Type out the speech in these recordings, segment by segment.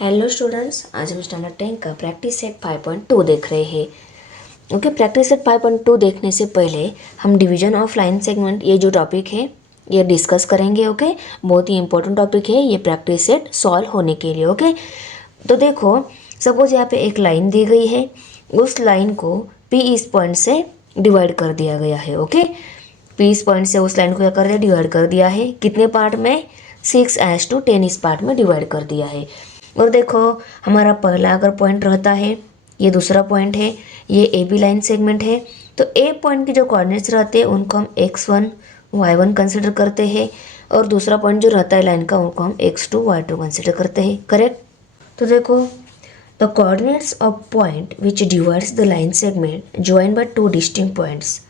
Hello students, आज हम standard 10 का प्रैक्टिस सेट 5.2 देख रहे हैं। ओके, प्रैक्टिस सेट 5.2 देखने से पहले हम डिवीजन ऑफ लाइन सेगमेंट ये जो टॉपिक है ये डिस्कस करेंगे। ओके, बहुत ही इंपॉर्टेंट टॉपिक है ये प्रैक्टिस सेट सॉल्व होने के लिए। ओके, तो देखो, सपोज यहाँ पे एक लाइन दी गई है, उस लाइन को P इस पॉइंट से डिवाइड कर दिया गया है। ओके, P इस पॉइंट से उस लाइन को क्या कर दिया, डिवाइड कर दिया है। कितने पार्ट में? 6:10 इस पार्ट में डिवाइड कर दिया है। और देखो, हमारा पहला अगर पॉइंट रहता है, ये दूसरा पॉइंट है, ये ए बी लाइन सेगमेंट है, तो ए पॉइंट के जो कोऑर्डिनेट्स रहते हैं उनको हम x1 y1 कंसिडर करते हैं, और दूसरा पॉइंट जो रहता है लाइन का उनको हम x2 y2 कंसिडर करते हैं। करेक्ट? तो देखो, the coordinates of point which divides the line segment join by two distinct points.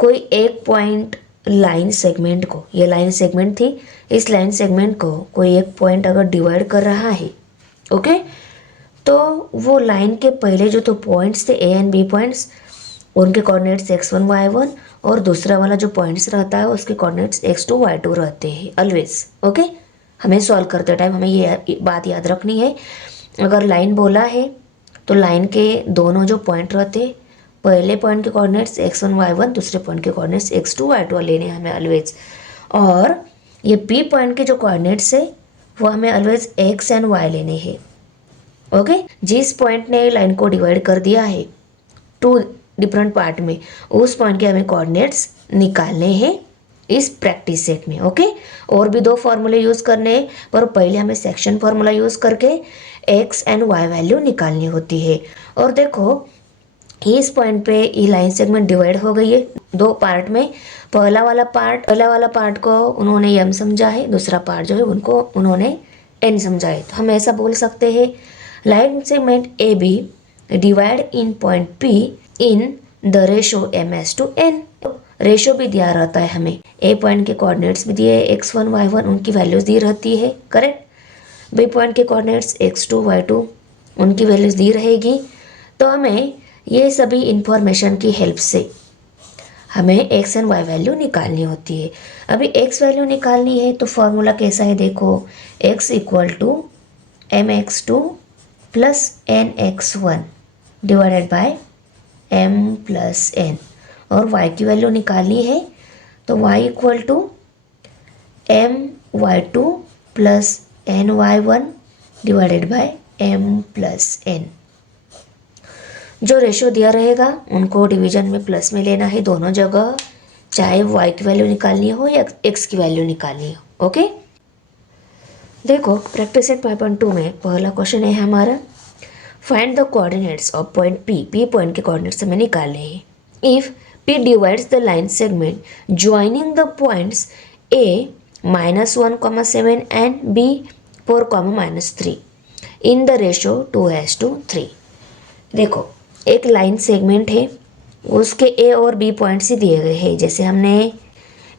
कोई एक पॉइंट लाइन सेगमेंट को, ये लाइन सेगमेंट थी, इस लाइन सेगमेंट को कोई एक पॉइंट अगर डिवाइड कर रहा है, ओके, तो वो लाइन के पहले जो तो पॉइंट्स थे ए एंड बी पॉइंट्स, उनके कोऑर्डिनेट्स x1 y1, और दूसरा वाला जो पॉइंट्स रहता है उसके कोऑर्डिनेट्स x2 y2 रहते हैं ऑलवेज। ओके, हमें सॉल्व करते टाइम हमें ये बात याद रखनी है। अगर लाइन बोला है तो लाइन के दोनों जो पॉइंट रहते हैं, पहले पॉइंट के कोऑर्डिनेट्स x1 y1, दूसरे पॉइंट के कोऑर्डिनेट्स x2 y2 लेने हैं हमें ऑलवेज। और ये P पॉइंट के जो कोऑर्डिनेट्स है वो हमें ऑलवेज x एंड y लेने हैं। ओके, जिस पॉइंट ने लाइन को डिवाइड कर दिया है टू डिफरेंट पार्ट में, उस पॉइंट के हमें कोऑर्डिनेट्स निकालने हैं इस प्रैक्टिस सेट में। ओके, और भी दो फॉर्मूले यूज़ करने हैं, पर पहले हमें सेक्शन फार्मूला यूज़ करके x एंड y वैल्यू निकालनी होती है। और देखो, इस पॉइंट पे ये लाइन सेगमेंट डिवाइड हो गई है दो पार्ट में। पहला वाला पार्ट को उन्होंने m समझा है, दूसरा पार्ट जो है उनको उन्होंने n समझा है। तो हम ऐसा बोल सकते हैं, line segment A B divide in point P in the ratio m:n। Ratio भी दिया रहता है हमें, ए पॉइंट के कोऑर्डिनेट्स भी दिए x1 y1, उनकी वैल्यूज दी रहती है। करेक्ट? बी पॉइंट के कोऑर्डिनेट्स x2 y2, उनकी वैल्यूज दी रहेगी। तो हमें ये सभी इंफॉर्मेशन की हेल्प से हमें x एंड y वैल्यू निकालनी होती है। अभी x वैल्यू निकालनी है तो फॉर्मूला कैसा है, देखो, x equal to mx2 plus nx1 divided by m plus n। और y की वैल्यू निकालनी है तो y equal to my2 plus ny1 divided by m plus n। जो रेशो दिया रहेगा उनको डिवीजन में प्लस में लेना है दोनों जगह, चाहे y की वैल्यू निकालनी हो या x की वैल्यू निकालनी हो। ओके, देखो, प्रैक्टिस सेट 5.2 में पहला क्वेश्चन है हमारा, find the coordinates of point P point के कोऑर्डिनेट्स हमें निकालने हैं। If P divides the line segment joining the points A -1,7 and B 4,-3 in the ratio 2:3। देखो, एक लाइन सेगमेंट है, उसके ए और बी पॉइंट्स ही दिए गए हैं। जैसे हमने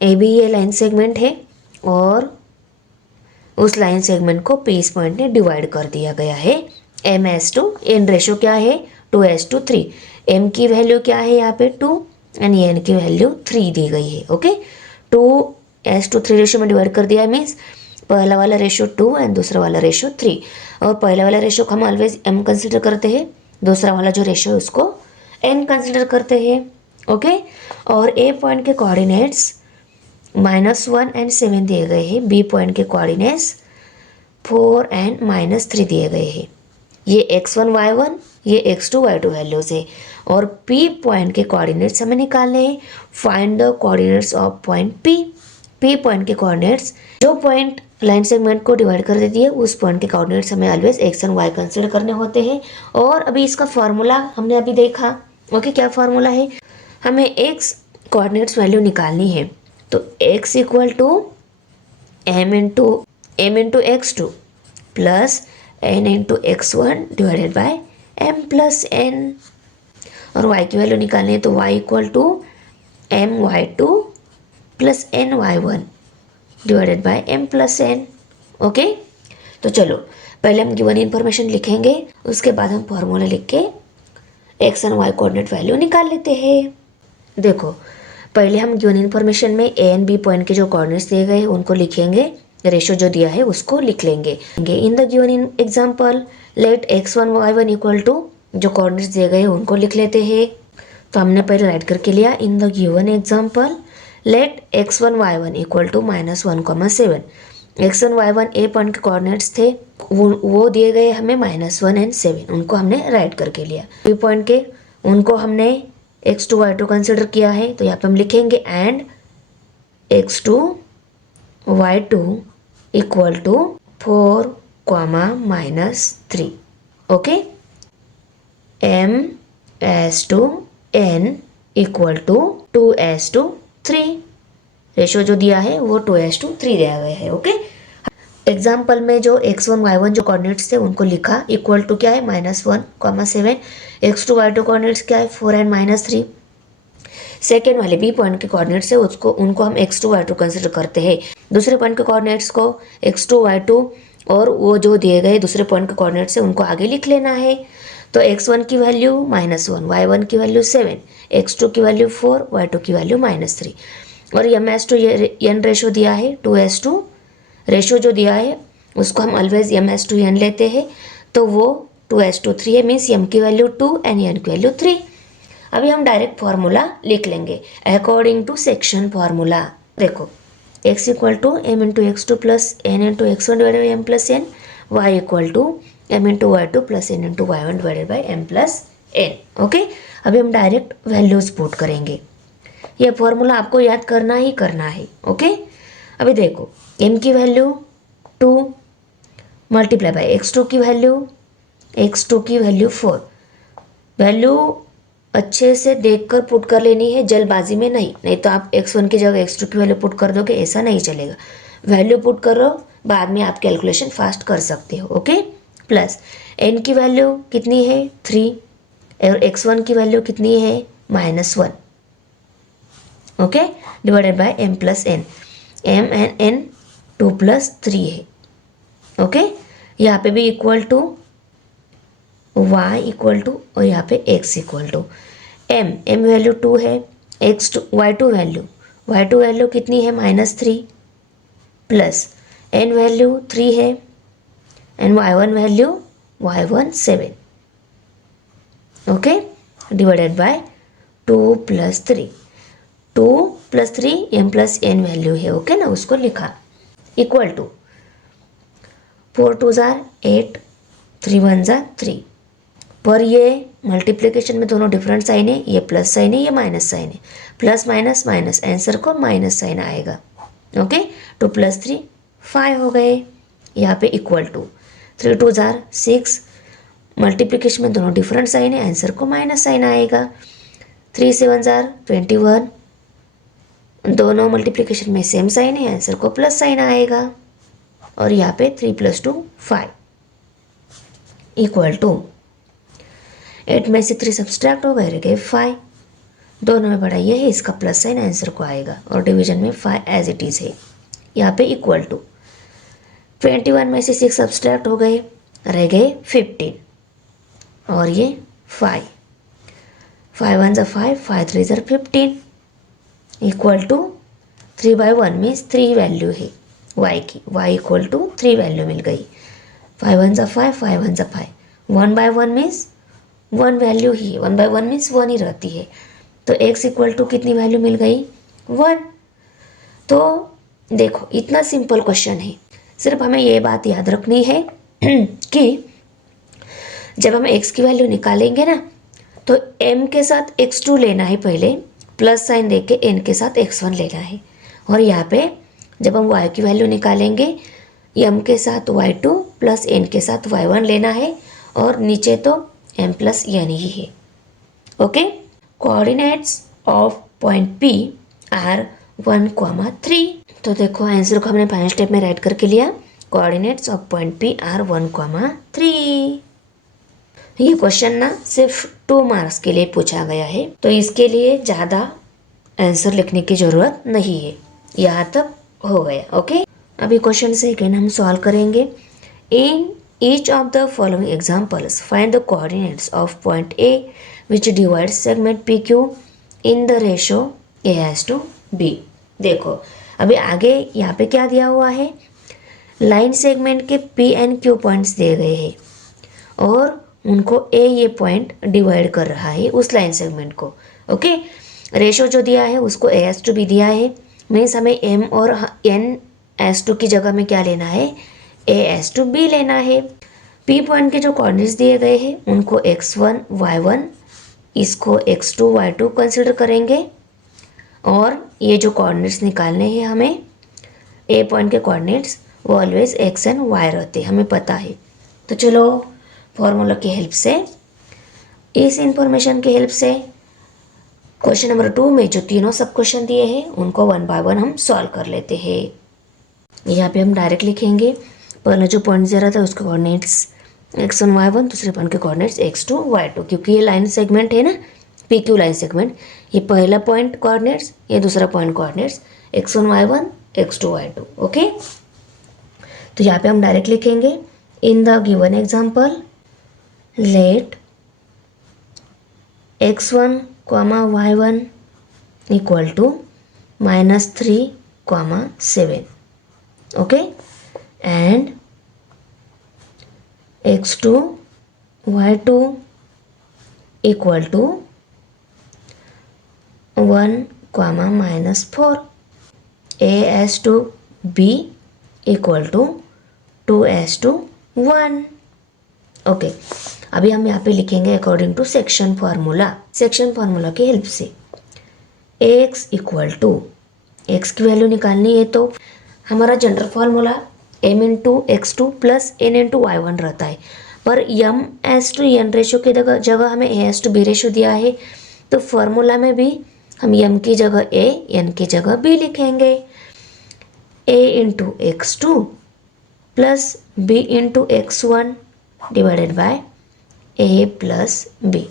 ए बी ये लाइन सेगमेंट है और उस लाइन सेगमेंट को पी इस पॉइंट ने डिवाइड कर दिया गया है m:2, एन रेशो क्या है 2:3। m की वैल्यू क्या है यहाँ पे 2 एंड n की वैल्यू 3 दी गई है। ओके, 2:3 रेशो में डिवाइड कर दिया मीन्स पहला वाला रेशो 2 एंड दूसरा वाला रेशो 3। और पहला वाला रेशो को हम ऑलवेज m कंसिडर करते हैं, दूसरा वाला जो रेशो है उसको n कंसिडर करते हैं। ओके, और ए पॉइंट के कोऑर्डिनेट्स -1 एंड 7 दिए गए हैं, बी पॉइंट के कोऑर्डिनेट्स 4 एंड -3 दिए गए हैं। ये x1 y1, ये x2 y2 वैल्यूज है। और p पॉइंट के कोऑर्डिनेट्स हमें निकालने हैं। Find the coordinates of point p point के कोऑर्डिनेट्स, जो पॉइंट लाइन सेगमेंट को डिवाइड कर देती है उस पॉइंट के कोऑर्डिनेट्स हमें always x and y consider करने होते हैं। और अभी इसका फार्मूला हमने अभी देखा। ओके, क्या फार्मूला है, हमें x कोऑर्डिनेट्स वैल्यू निकालनी है तो x equal to m into x2 plus n into x1 divided by m plus n। और y की वैल्यू निकालनी है तो y equal to my2 plus ny1 divided by m plus n। Okay, तो चलो पहले हम गिवन इन्फॉर्मेशन लिखेंगे, उसके बाद हम फॉर्मूला लिख के x and y coordinate value निकाल लेते हैं। देखो, पहले हम गिवन इन्फॉर्मेशन में a एंड b पॉइंट के जो कोऑर्डिनेट्स दिए गए हैं उनको लिखेंगे, रेशो जो दिया है उसको लिख लेंगे। In the given example let x1 y1 equal to, जो कोऑर्डिनेट्स दिए गए उनको लिख लेते हैं। तो हमने पहले राइट करके लिया in the given example let x1 y1 equal to -1, x1 y1 A point के कोऑर्डिनेट्स थे, वो दिए गए हमें -1 एंड 7, उनको हमने राइट करके लिया। बी पॉइंट के उनको हमने x2 y2 कंसिडर किया है, तो यहाँ पे हम लिखेंगे and x2 y2 equal to 4, -3। Okay, m/n equal to 2:3। Ratio जो दिया है वो 2:3 दिया गया है। ओके, एग्जाम्पल में जो x1 y1 जो कोऑर्डिनेट्स थे उनको लिखा इक्वल टू क्या है -1, 7, x2 y2 कोऑर्डिनेट्स क्या है 4 एंड -3। सेकेंड वाले बी पॉइंट के कोऑर्डिनेट्स है उनको हम x2 y2 कंसिडर करते हैं। दूसरे पॉइंट के कोऑर्डिनेट्स को x2 y2 और वो जो दिए गए दूसरे पॉइंट के कोऑर्डिनेट्स है उनको आगे लिख लेना है। तो x1 की वैल्यू -1, y1 की वैल्यू 7, x2 की वैल्यू 4, y2 की वैल्यू -3। और m/n रेशो दिया है 2:2। रेशो जो दिया है उसको हम ऑलवेज m/n लेते हैं, तो वो 2:3 है, मीन्स m की वैल्यू 2 एंड n की वैल्यू 3। अभी हम डायरेक्ट फार्मूला लिख लेंगे अकॉर्डिंग टू सेक्शन फार्मूला। देखो x equal to m into x2 plus n into x1 divided by m plus n, y equal to m into y2 plus n into y1 divided by m plus n। Okay, अभी हम direct values put करेंगे। यह formula आपको याद करना ही करना है। Okay, अभी देखो m की वैल्यू 2 मल्टीप्लाई बाई x2 की वैल्यू 4। वैल्यू अच्छे से देखकर पुट कर लेनी है, जल्दबाजी में नहीं तो आप x1 की जगह x2 की वैल्यू पुट कर दोगे, ऐसा नहीं चलेगा। वैल्यू पुट करो, बाद में आप कैलकुलेशन फास्ट कर सकते हो। ओके, प्लस n की वैल्यू कितनी है 3 और x1 की वैल्यू कितनी है -1। Okay, divided by m plus n, m and n 2 + 3 है। ओके, यहाँ पे भी equal to y equal to और यहाँ पे x equal to m value 2 है, y2 वैल्यू कितनी है -3 प्लस n वैल्यू 3 है and y1 value 7। Okay, divided by 2 + 3 m plus n value है। ओके ना, उसको लिखा इक्वल टू 4 2 8 3 1 3। पर ये मल्टीप्लिकेशन में दोनों डिफरेंट साइन है, ये प्लस साइन है, ये माइनस साइन है, प्लस माइनस माइनस, आंसर को माइनस साइन आएगा। ओके, 2 + 3 5 हो गए। यहाँ पे इक्वल टू 3 2 6, मल्टीप्लिकेशन में दोनों डिफरेंट साइन है, आंसर को माइनस साइन आएगा। 3 7 21, दोनों मल्टीप्लिकेशन में सेम साइन है, आंसर को प्लस साइन आएगा। और यहाँ पे 3 + 2 5 इक्वल टू 8 में से 3 सब्सट्रैक्ट हो गए, रह गए 5। दोनों में बड़ा ये है, इसका प्लस साइन आंसर को आएगा। और डिवीजन में 5 एज इट इज़ है। यहाँ पे इक्वल टू 21 में से 6 सब्सट्रैक्ट हो गए, रह गए 15 और ये 5 1 5 5 3 15 इक्वल टू 3/1 मीन्स 3 वैल्यू है y की, y इक्वल टू 3 वैल्यू मिल गई। 5 1 5 5 1 5, 1/1 मीन्स 1 वैल्यू ही, 1/1 मीन्स 1 ही रहती है। तो x इक्वल टू कितनी वैल्यू मिल गई 1। तो देखो इतना सिंपल क्वेश्चन है, सिर्फ हमें ये बात याद रखनी है कि जब हम x की वैल्यू निकालेंगे ना, तो m के साथ x2 लेना है, पहले प्लस साइन दे के n के साथ x1 लेना है। और यहाँ पे जब हम y की वैल्यू निकालेंगे, m के साथ y2 प्लस n के साथ y1 लेना है, और नीचे तो m प्लस n ही है। Okay, coordinates of point P are 1, 3। तो देखो आंसर को हमने पहले स्टेप में राइट करके लिया, coordinates of point P are 1, 3। ये क्वेश्चन ना सिर्फ 2 मार्क्स के लिए पूछा गया है, तो इसके लिए ज़्यादा आंसर लिखने की ज़रूरत नहीं है, यहाँ तक हो गया। ओके, अभी क्वेश्चन से अगेन हम सॉल्व करेंगे। In each of the following examples find the coordinates of point A which divide segment PQ in the ratio A/B। देखो अभी आगे यहाँ पे क्या दिया हुआ है, लाइन सेगमेंट के पी एंड क्यू पॉइंट्स दिए गए हैं और उनको ए ये पॉइंट डिवाइड कर रहा है उस लाइन सेगमेंट को। ओके, रेशो जो दिया है उसको ए एस टू बी दिया है, मीन्स हमें एम और एन एस टू की जगह में क्या लेना है, ए एस टू बी लेना है। पी पॉइंट के जो कोऑर्डिनेट्स दिए गए हैं उनको x1 y1, इसको x2 y2 कंसिडर करेंगे और ये जो कोऑर्डिनेट्स निकालने हैं हमें, ए पॉइंट के कोऑर्डिनेट्स वो ऑलवेज x एंड y रहते हैं, हमें पता है। तो चलो फॉर्मूला की हेल्प से, इस इंफॉर्मेशन की हेल्प से क्वेश्चन नंबर 2 में जो तीनों सब क्वेश्चन दिए हैं उनको 1 बाय 1 हम सॉल्व कर लेते हैं। यहाँ पे हम डायरेक्ट लिखेंगे, पहला जो पॉइंट दे रहा था उसके कोऑर्डिनेट्स x1 y1, दूसरे पॉइंट के कोऑर्डिनेट्स x2 y2, क्योंकि ये लाइन सेगमेंट है ना, पी क्यू लाइन सेगमेंट, ये पहला पॉइंट कोऑर्डिनेट्स, ये दूसरा point coordinates x1 y1 x2 y2। Okay, तो यहाँ पे हम डायरेक्ट लिखेंगे, in the given example let x1 y1 equal to -3 7, okay, and x2 y2 equal to 1 -4, a s to b equal to 2 s to 1। Okay, अभी हम यहाँ पे लिखेंगे according to section formula. Section formula की help से x equal to, x की value निकालनी है तो हमारा general formula m into x2 plus n into y1 रहता है, पर m as to n ratio की जगह हमें a as to b ratio दिया है, तो फार्मूला में भी हम m की जगह a, n की जगह b लिखेंगे। a into x2 plus b into x1 divided by a plus b।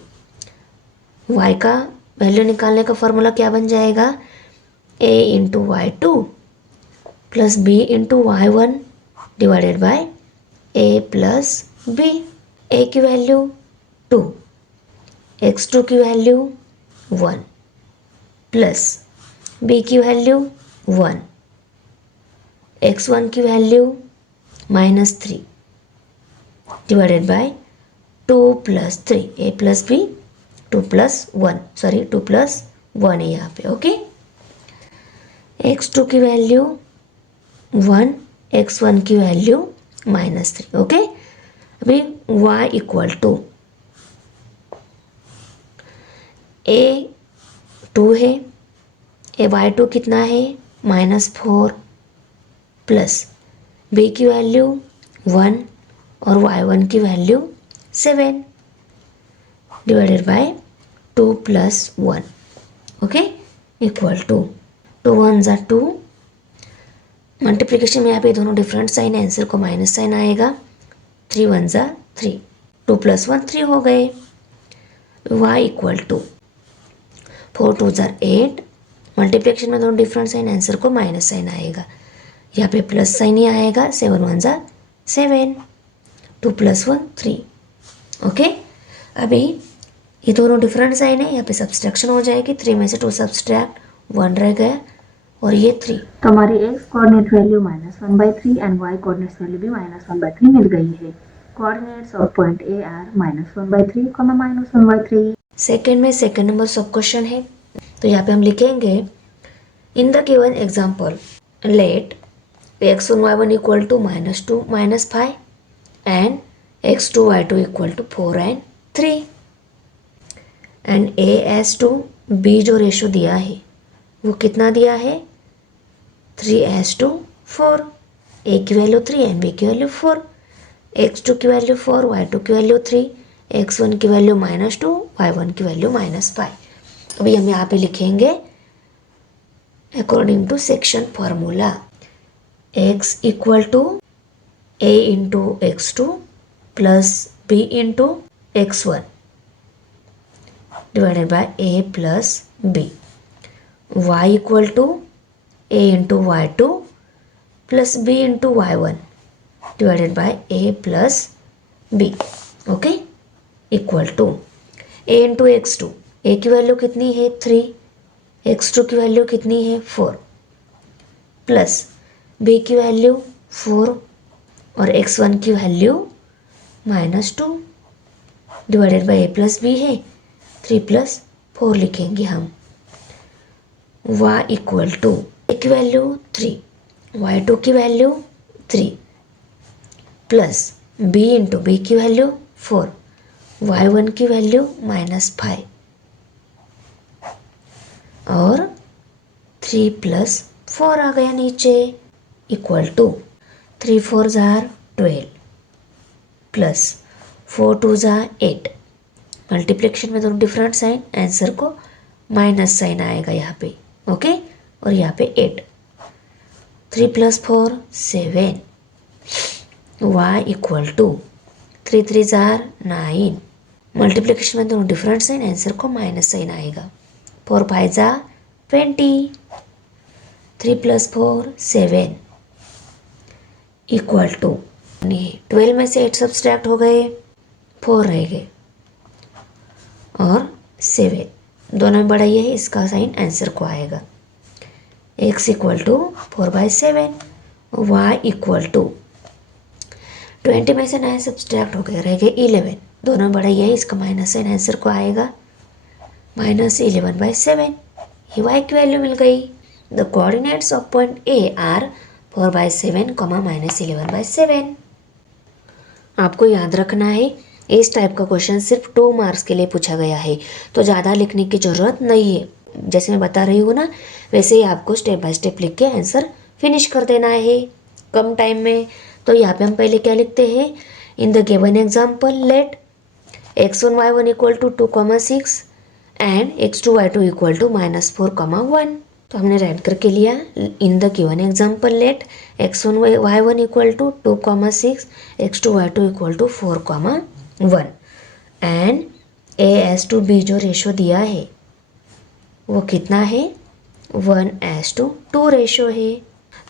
y का वैल्यू निकालने का फॉर्मूला क्या बन जाएगा, a into y2 plus b into y1 divided by a plus b। a की वैल्यू 2, x2 की value 1 plus b की value 1, x1 की value -3 divided by 2 plus 3, a plus b 2 plus 1 है यहाँ पे। ओके, x2 की वैल्यू 1, x1 की value -3। Okay, अभी y इक्वल टू a 2 है, y2 कितना है -4 प्लस b की वैल्यू 1 और y1 की value 7 divided by 2 plus 1। Okay, equal to 2 1 ज़ा 2, मल्टीप्लिकेशन में यहाँ पे दोनों डिफरेंट साइन है, आंसर को माइनस साइन आएगा, 3 1 ज़ा 3, 2 प्लस 1 3 हो गए। y इक्वल टू 4 2 ज़ा 8, मल्टीप्लिकेशन में दोनों डिफरेंट साइन, आंसर को माइनस साइन आएगा, यहाँ पे प्लस साइन ही आएगा, 7 1 ज़ा 7, 2 प्लस 1 3। ओके, अभी ये दोनों डिफरेंट साइन है, यहाँ पे सब्सट्रैक्शन हो जाएगी, 3 में से 2 सब्सट्रैक्ट 1 रह गया और ये 3। तो हमारी x coordinate value -1/3 and y coordinate value भी -1/3 मिल गई है। Coordinates of point A are -1/3, -1/3। Second में सेकंड नंबर सब क्वेश्चन है, तो यहाँ पे हम लिखेंगे, in the given example let x1 y1 equal to -2 -5 and x2 y2 equal to 4 and 3 and a as to b जो रेशो दिया है वो कितना दिया है, 3:4। a की वैल्यू 3 एंड b की वैल्यू 4, x2 की वैल्यू 4, y2 की वैल्यू 3, x1 की वैल्यू -2, y1 की वैल्यू -5। अभी हम यहाँ पे लिखेंगे according to section formula, x equal to a into x2 plus b into x1 divided by a plus b। y equal to a into y2 plus b into y1 divided by a plus b। Okay, equal to a into x2, a की value कितनी है 3, x2 की value कितनी है 4 plus b की value 4 और x1 की value -2 divided by a plus B है, 3 + 4 लिखेंगे हम। y इक्वल टू a की वैल्यू 3, y2 की value 3 plus b into B की वैल्यू 4, y1 की वैल्यू -5 और 3 + 4 आ गया नीचे इक्वल टू 3 4 जार 12 प्लस 4 2 जार 8। मल्टीप्लिकेशन में दोनों डिफरेंट साइन, आंसर को माइनस साइन आएगा यहाँ पे, ओके। और यहाँ पे 8, 3 + 4 7, y इक्वल टू 3 3 जार 9। मल्टीप्लिकेशन में दोनों डिफरेंट साइन, आंसर को माइनस साइन आएगा। 4 5 जार 20, 3 + 4 7 इक्वल टू 12 में से 8 सब्सट्रैक्ट हो गए, 4 रह गए और 7 दोनों में बड़ा ये है, इसका साइन आंसर को आएगा। x equal to 4/7, y equal to 20 में से 9 सब्सट्रैक्ट हो गए, रह गए 11, दोनों में बड़ा ये है, इसका माइनस साइन आंसर को आएगा। -11/7, ये y की वैल्यू मिल गई। The coordinates of point A are 4/7, -11/7। आपको याद रखना है इस टाइप का क्वेश्चन सिर्फ 2 मार्क्स के लिए पूछा गया है, तो ज़्यादा लिखने की ज़रूरत नहीं है। जैसे मैं बता रही हूँ ना, वैसे ही आपको स्टेप बाय स्टेप लिख के आंसर फिनिश कर देना है कम टाइम में। तो यहाँ पे हम पहले क्या लिखते हैं, in the given example let x1 y1 equal to 2,6 and x2 y2 equal to -4, 1। तो हमने राइट करके लिया, in the given example let x1 y1 equal to 2,6, x2 y2 equal to 4, 1 and a:2b जो रेशो दिया है वो कितना है, 1:2 रेशो है।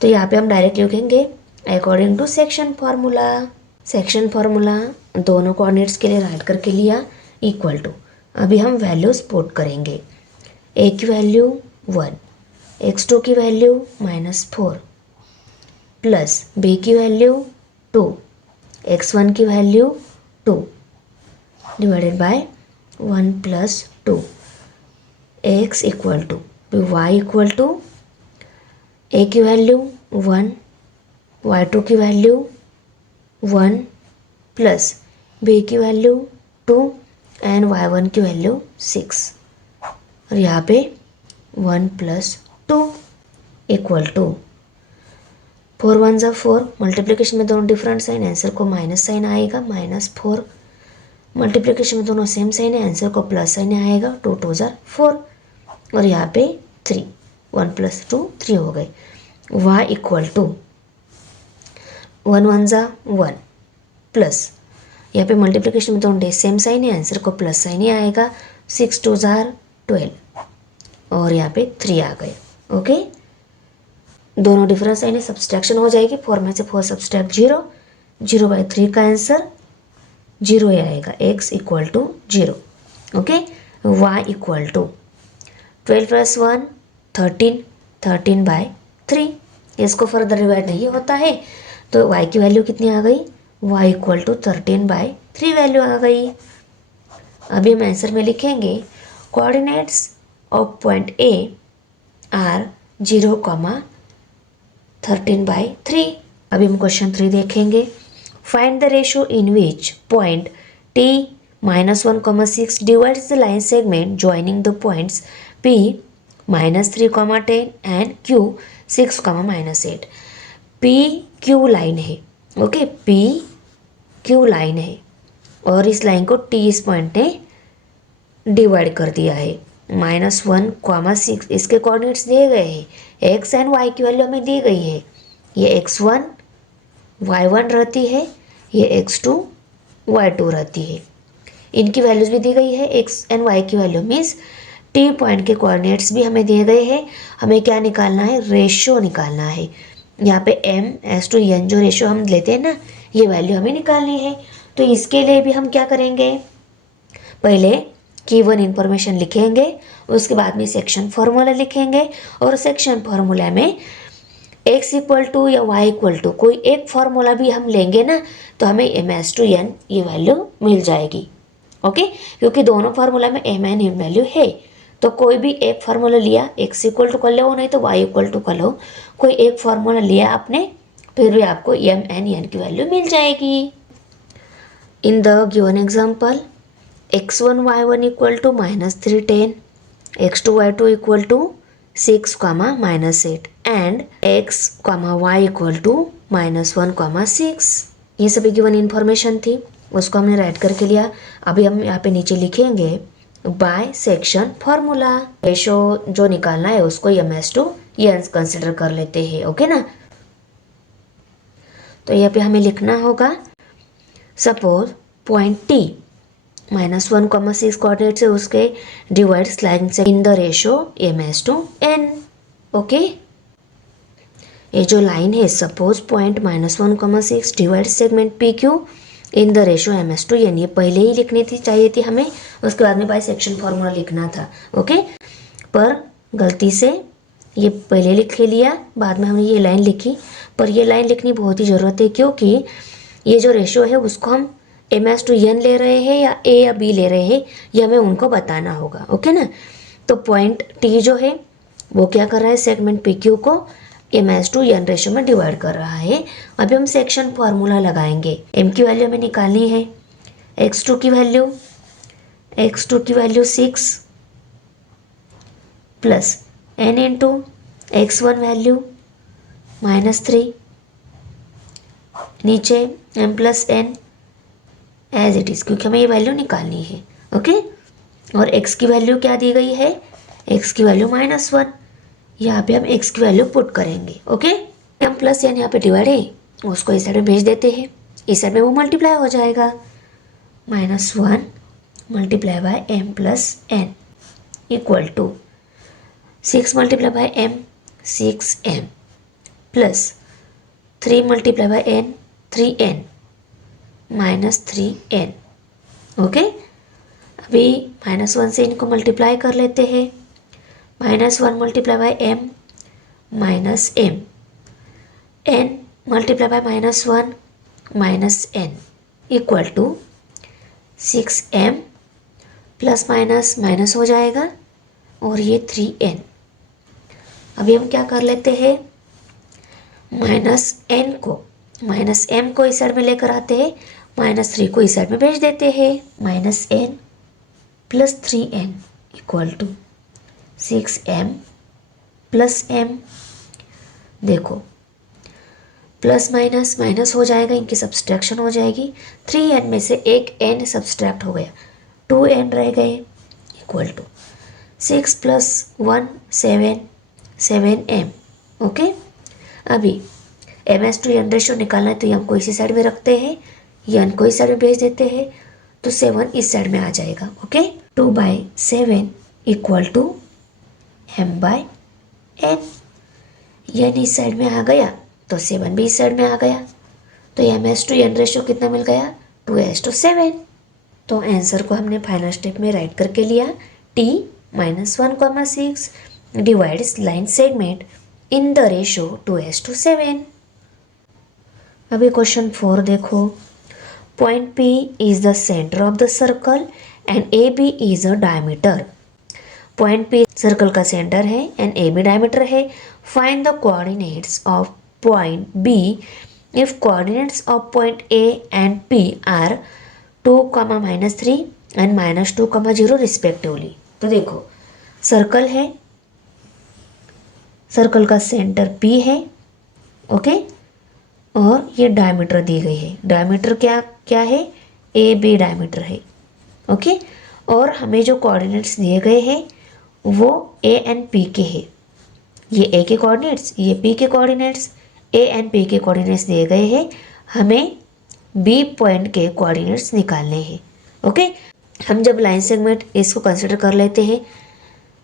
तो यहाँ पे हम डायरेक्ट लिखेंगे according to section formula. Section formula दोनों कोऑर्डिनेट्स के लिए राइट करके लिया, इक्वल टू, अभी हम वैल्यूज पुट करेंगे। a की वैल्यू 1, x2 की वैल्यू -4 प्लस b की वैल्यू 2, x1 की value 2 divided by 1 + 2, x equal to y equal to a की वैल्यू 1, y2 की वैल्यू 1 प्लस b की वैल्यू 2 एंड y1 की वैल्यू 6 और यहाँ पे 1 + 2 इक्वल टू 4 1 ज़ा 4। मल्टीप्लिकेशन में दोनों डिफरेंट साइन, आंसर को माइनस साइन आएगा, -4। मल्टीप्लिकेशन में दोनों सेम साइन है, आंसर को प्लस साइन आएगा, 2 2 ज़ा 4 और यहाँ पे 3, 1 + 2 3 हो गए। y इक्वल टू 1 1 ज़ा 1 प्लस, यहाँ पे मल्टीप्लिकेशन में दोनों सेम साइन है, आंसर को प्लस साइन ही आएगा, 6 2 ज़ा 12 और यहाँ पे 3 आ गए, ओके। दोनों डिफरेंट साइन है, सब्सट्रैक्शन हो जाएगी, 4 में से 4 सब्सट्रैक्ट 0, 0/3 का आंसर 0 ही आएगा, x equal to 0, okay. y equal to 12 + 1 13, 13/3। इसको फर्दर डिवाइड नहीं होता है, तो y की वैल्यू कितनी आ गई, y इक्वल टू 13/3 वैल्यू आ गई। अभी हम आंसर में लिखेंगे coordinates of point A are 0, 13/3। अभी हम क्वेश्चन 3 देखेंगे। Find the ratio in which point T -1, 6 divides the line segment joining the points P -3, 10 and Q 6, -8। P Q line है, ओके, P Q लाइन है और इस line को T इस point ने डिवाइड कर दिया है। -1, 6 इसके कोऑर्डिनेट्स दिए गए हैं, x एंड y की वैल्यू हमें दी गई है, ये x1 y1 रहती है, ये x2 y2 रहती है। इनकी वैल्यूज भी दी गई है, x एंड y की वैल्यू मीन्स T पॉइंट के कोऑर्डिनेट्स भी हमें दिए गए हैं। हमें क्या निकालना है, रेशो निकालना है। यहाँ पे m:n जो रेशो हम लेते हैं ना, ये वैल्यू हमें निकालनी है। तो इसके लिए भी हम क्या करेंगे, पहले की वन इंफॉर्मेशन लिखेंगे, उसके बाद में सेक्शन फार्मूला लिखेंगे और सेक्शन फार्मूला में x इक्वल टू या y इक्वल टू कोई एक फॉर्मूला भी हम लेंगे ना तो हमें m/n ये वैल्यू मिल जाएगी। ओके, क्योंकि दोनों फार्मूला में m n वैल्यू है, तो कोई भी एक फार्मूला लिया, x इक्वल टू कर लो नहीं तो y इक्वल टू कर लो, कोई एक फार्मूला लिया आपने फिर भी आपको m n n की वैल्यू मिल जाएगी। In the given example x1 y1 equal to -3 10, x2 y2 equal to 6, -8 and x, y equal to -1, 6। ये सभी गिवन इन्फॉर्मेशन थी, उसको हमने राइट करके लिया। अभी हम यहाँ पे नीचे लिखेंगे बाय सेक्शन फॉर्मूला। रेशो जो निकालना है उसको m/n कंसिडर कर लेते हैं। ओके ना, तो यहाँ पे हमें लिखना होगा सपोज पॉइंट T -1, 6 कोऑर्डिनेट से उसके डिवाइड्स लाइन से इन द रेशो m/n। ओके, ये जो लाइन है suppose point -1, 6 divide segment PQ in the ratio m/n, ये पहले ही लिखनी थी चाहिए थी हमें, उसके बाद में बाय सेक्शन फॉर्मूला लिखना था। ओके, पर गलती से ये पहले लिख लिया, बाद में हमने ये लाइन लिखी, पर ये लाइन लिखनी बहुत ही ज़रूरत है क्योंकि ये जो रेशो है उसको हम m/n ले रहे हैं या a या b ले रहे हैं, ये हमें उनको बताना होगा। ओके ना, तो पॉइंट T जो है वो क्या कर रहा है, सेगमेंट PQ को m/n रेशो में डिवाइड कर रहा है। अभी हम सेक्शन फॉर्मूला लगाएंगे। m की वैल्यू हमें निकालनी है, x2 की value 6 plus n into x1 value -3, नीचे m plus n as it is, क्योंकि हमें ये वैल्यू निकालनी है। ओके, और x की वैल्यू क्या दी गई है, x की वैल्यू -1, यहाँ पे हम x की वैल्यू पुट करेंगे। ओके, m प्लस n यहाँ पे डिवाइड है, उसको इस साइड में भेज देते हैं, इस साइड में वो मल्टीप्लाई हो जाएगा, -1 multiply by m plus n equal to 6 multiply by m 6m plus 3 multiply by n 3n -3n। Okay, अभी -1 से इनको मल्टीप्लाई कर लेते हैं, -1 multiply by m minus m, n multiply by -1 n equal to 6m plus minus minus हो जाएगा और ये 3n। अभी हम क्या कर लेते हैं, -m को इस साइड में लेकर आते हैं, -3 को इस साइड में भेज देते हैं, -n plus 3n equal to 6m plus m। देखो प्लस माइनस माइनस हो जाएगा, इनकी सब्सट्रैक्शन हो जाएगी, 3n में से एक n सब्सट्रैक्ट हो गया, 2n रह गए equal to 6 plus 1 7m। Okay, अभी m/n रेशो निकालना है तो m को इसी साइड में रखते हैं, n को इस साइड में भेज देते हैं, तो 7 इस साइड में आ जाएगा। Okay, 2/7 equal to m/n, n इस साइड में आ गया तो 7 भी इस साइड में आ गया, तो m/n रेशो कितना मिल गया, 2:7। तो आंसर को हमने फाइनल स्टेप में राइट करके लिया, T -1, 6 divides line segment in the ratio 2:7। अभी क्वेश्चन 4 देखो, point P is the centre of the circle and AB is a diameter. Point P circle का सेंटर है एंड AB डायमीटर है। Find the coordinates of point B if coordinates of point A and P are 2, -3 and -2, 0 respectively. तो देखो circle है, circle का centre P है, okay, और ये डायमीटर दी गई है, डायमीटर क्या है, AB डायमीटर है। ओके, और हमें जो कोऑर्डिनेट्स दिए गए हैं वो A एंड P के हैं, ये A के कोऑर्डिनेट्स, ये P के कोऑर्डिनेट्स, A एंड P के कोऑर्डिनेट्स दिए गए हैं, हमें B पॉइंट के कोऑर्डिनेट्स निकालने हैं। ओके, हम जब लाइन सेगमेंट इसको कंसिडर कर लेते हैं,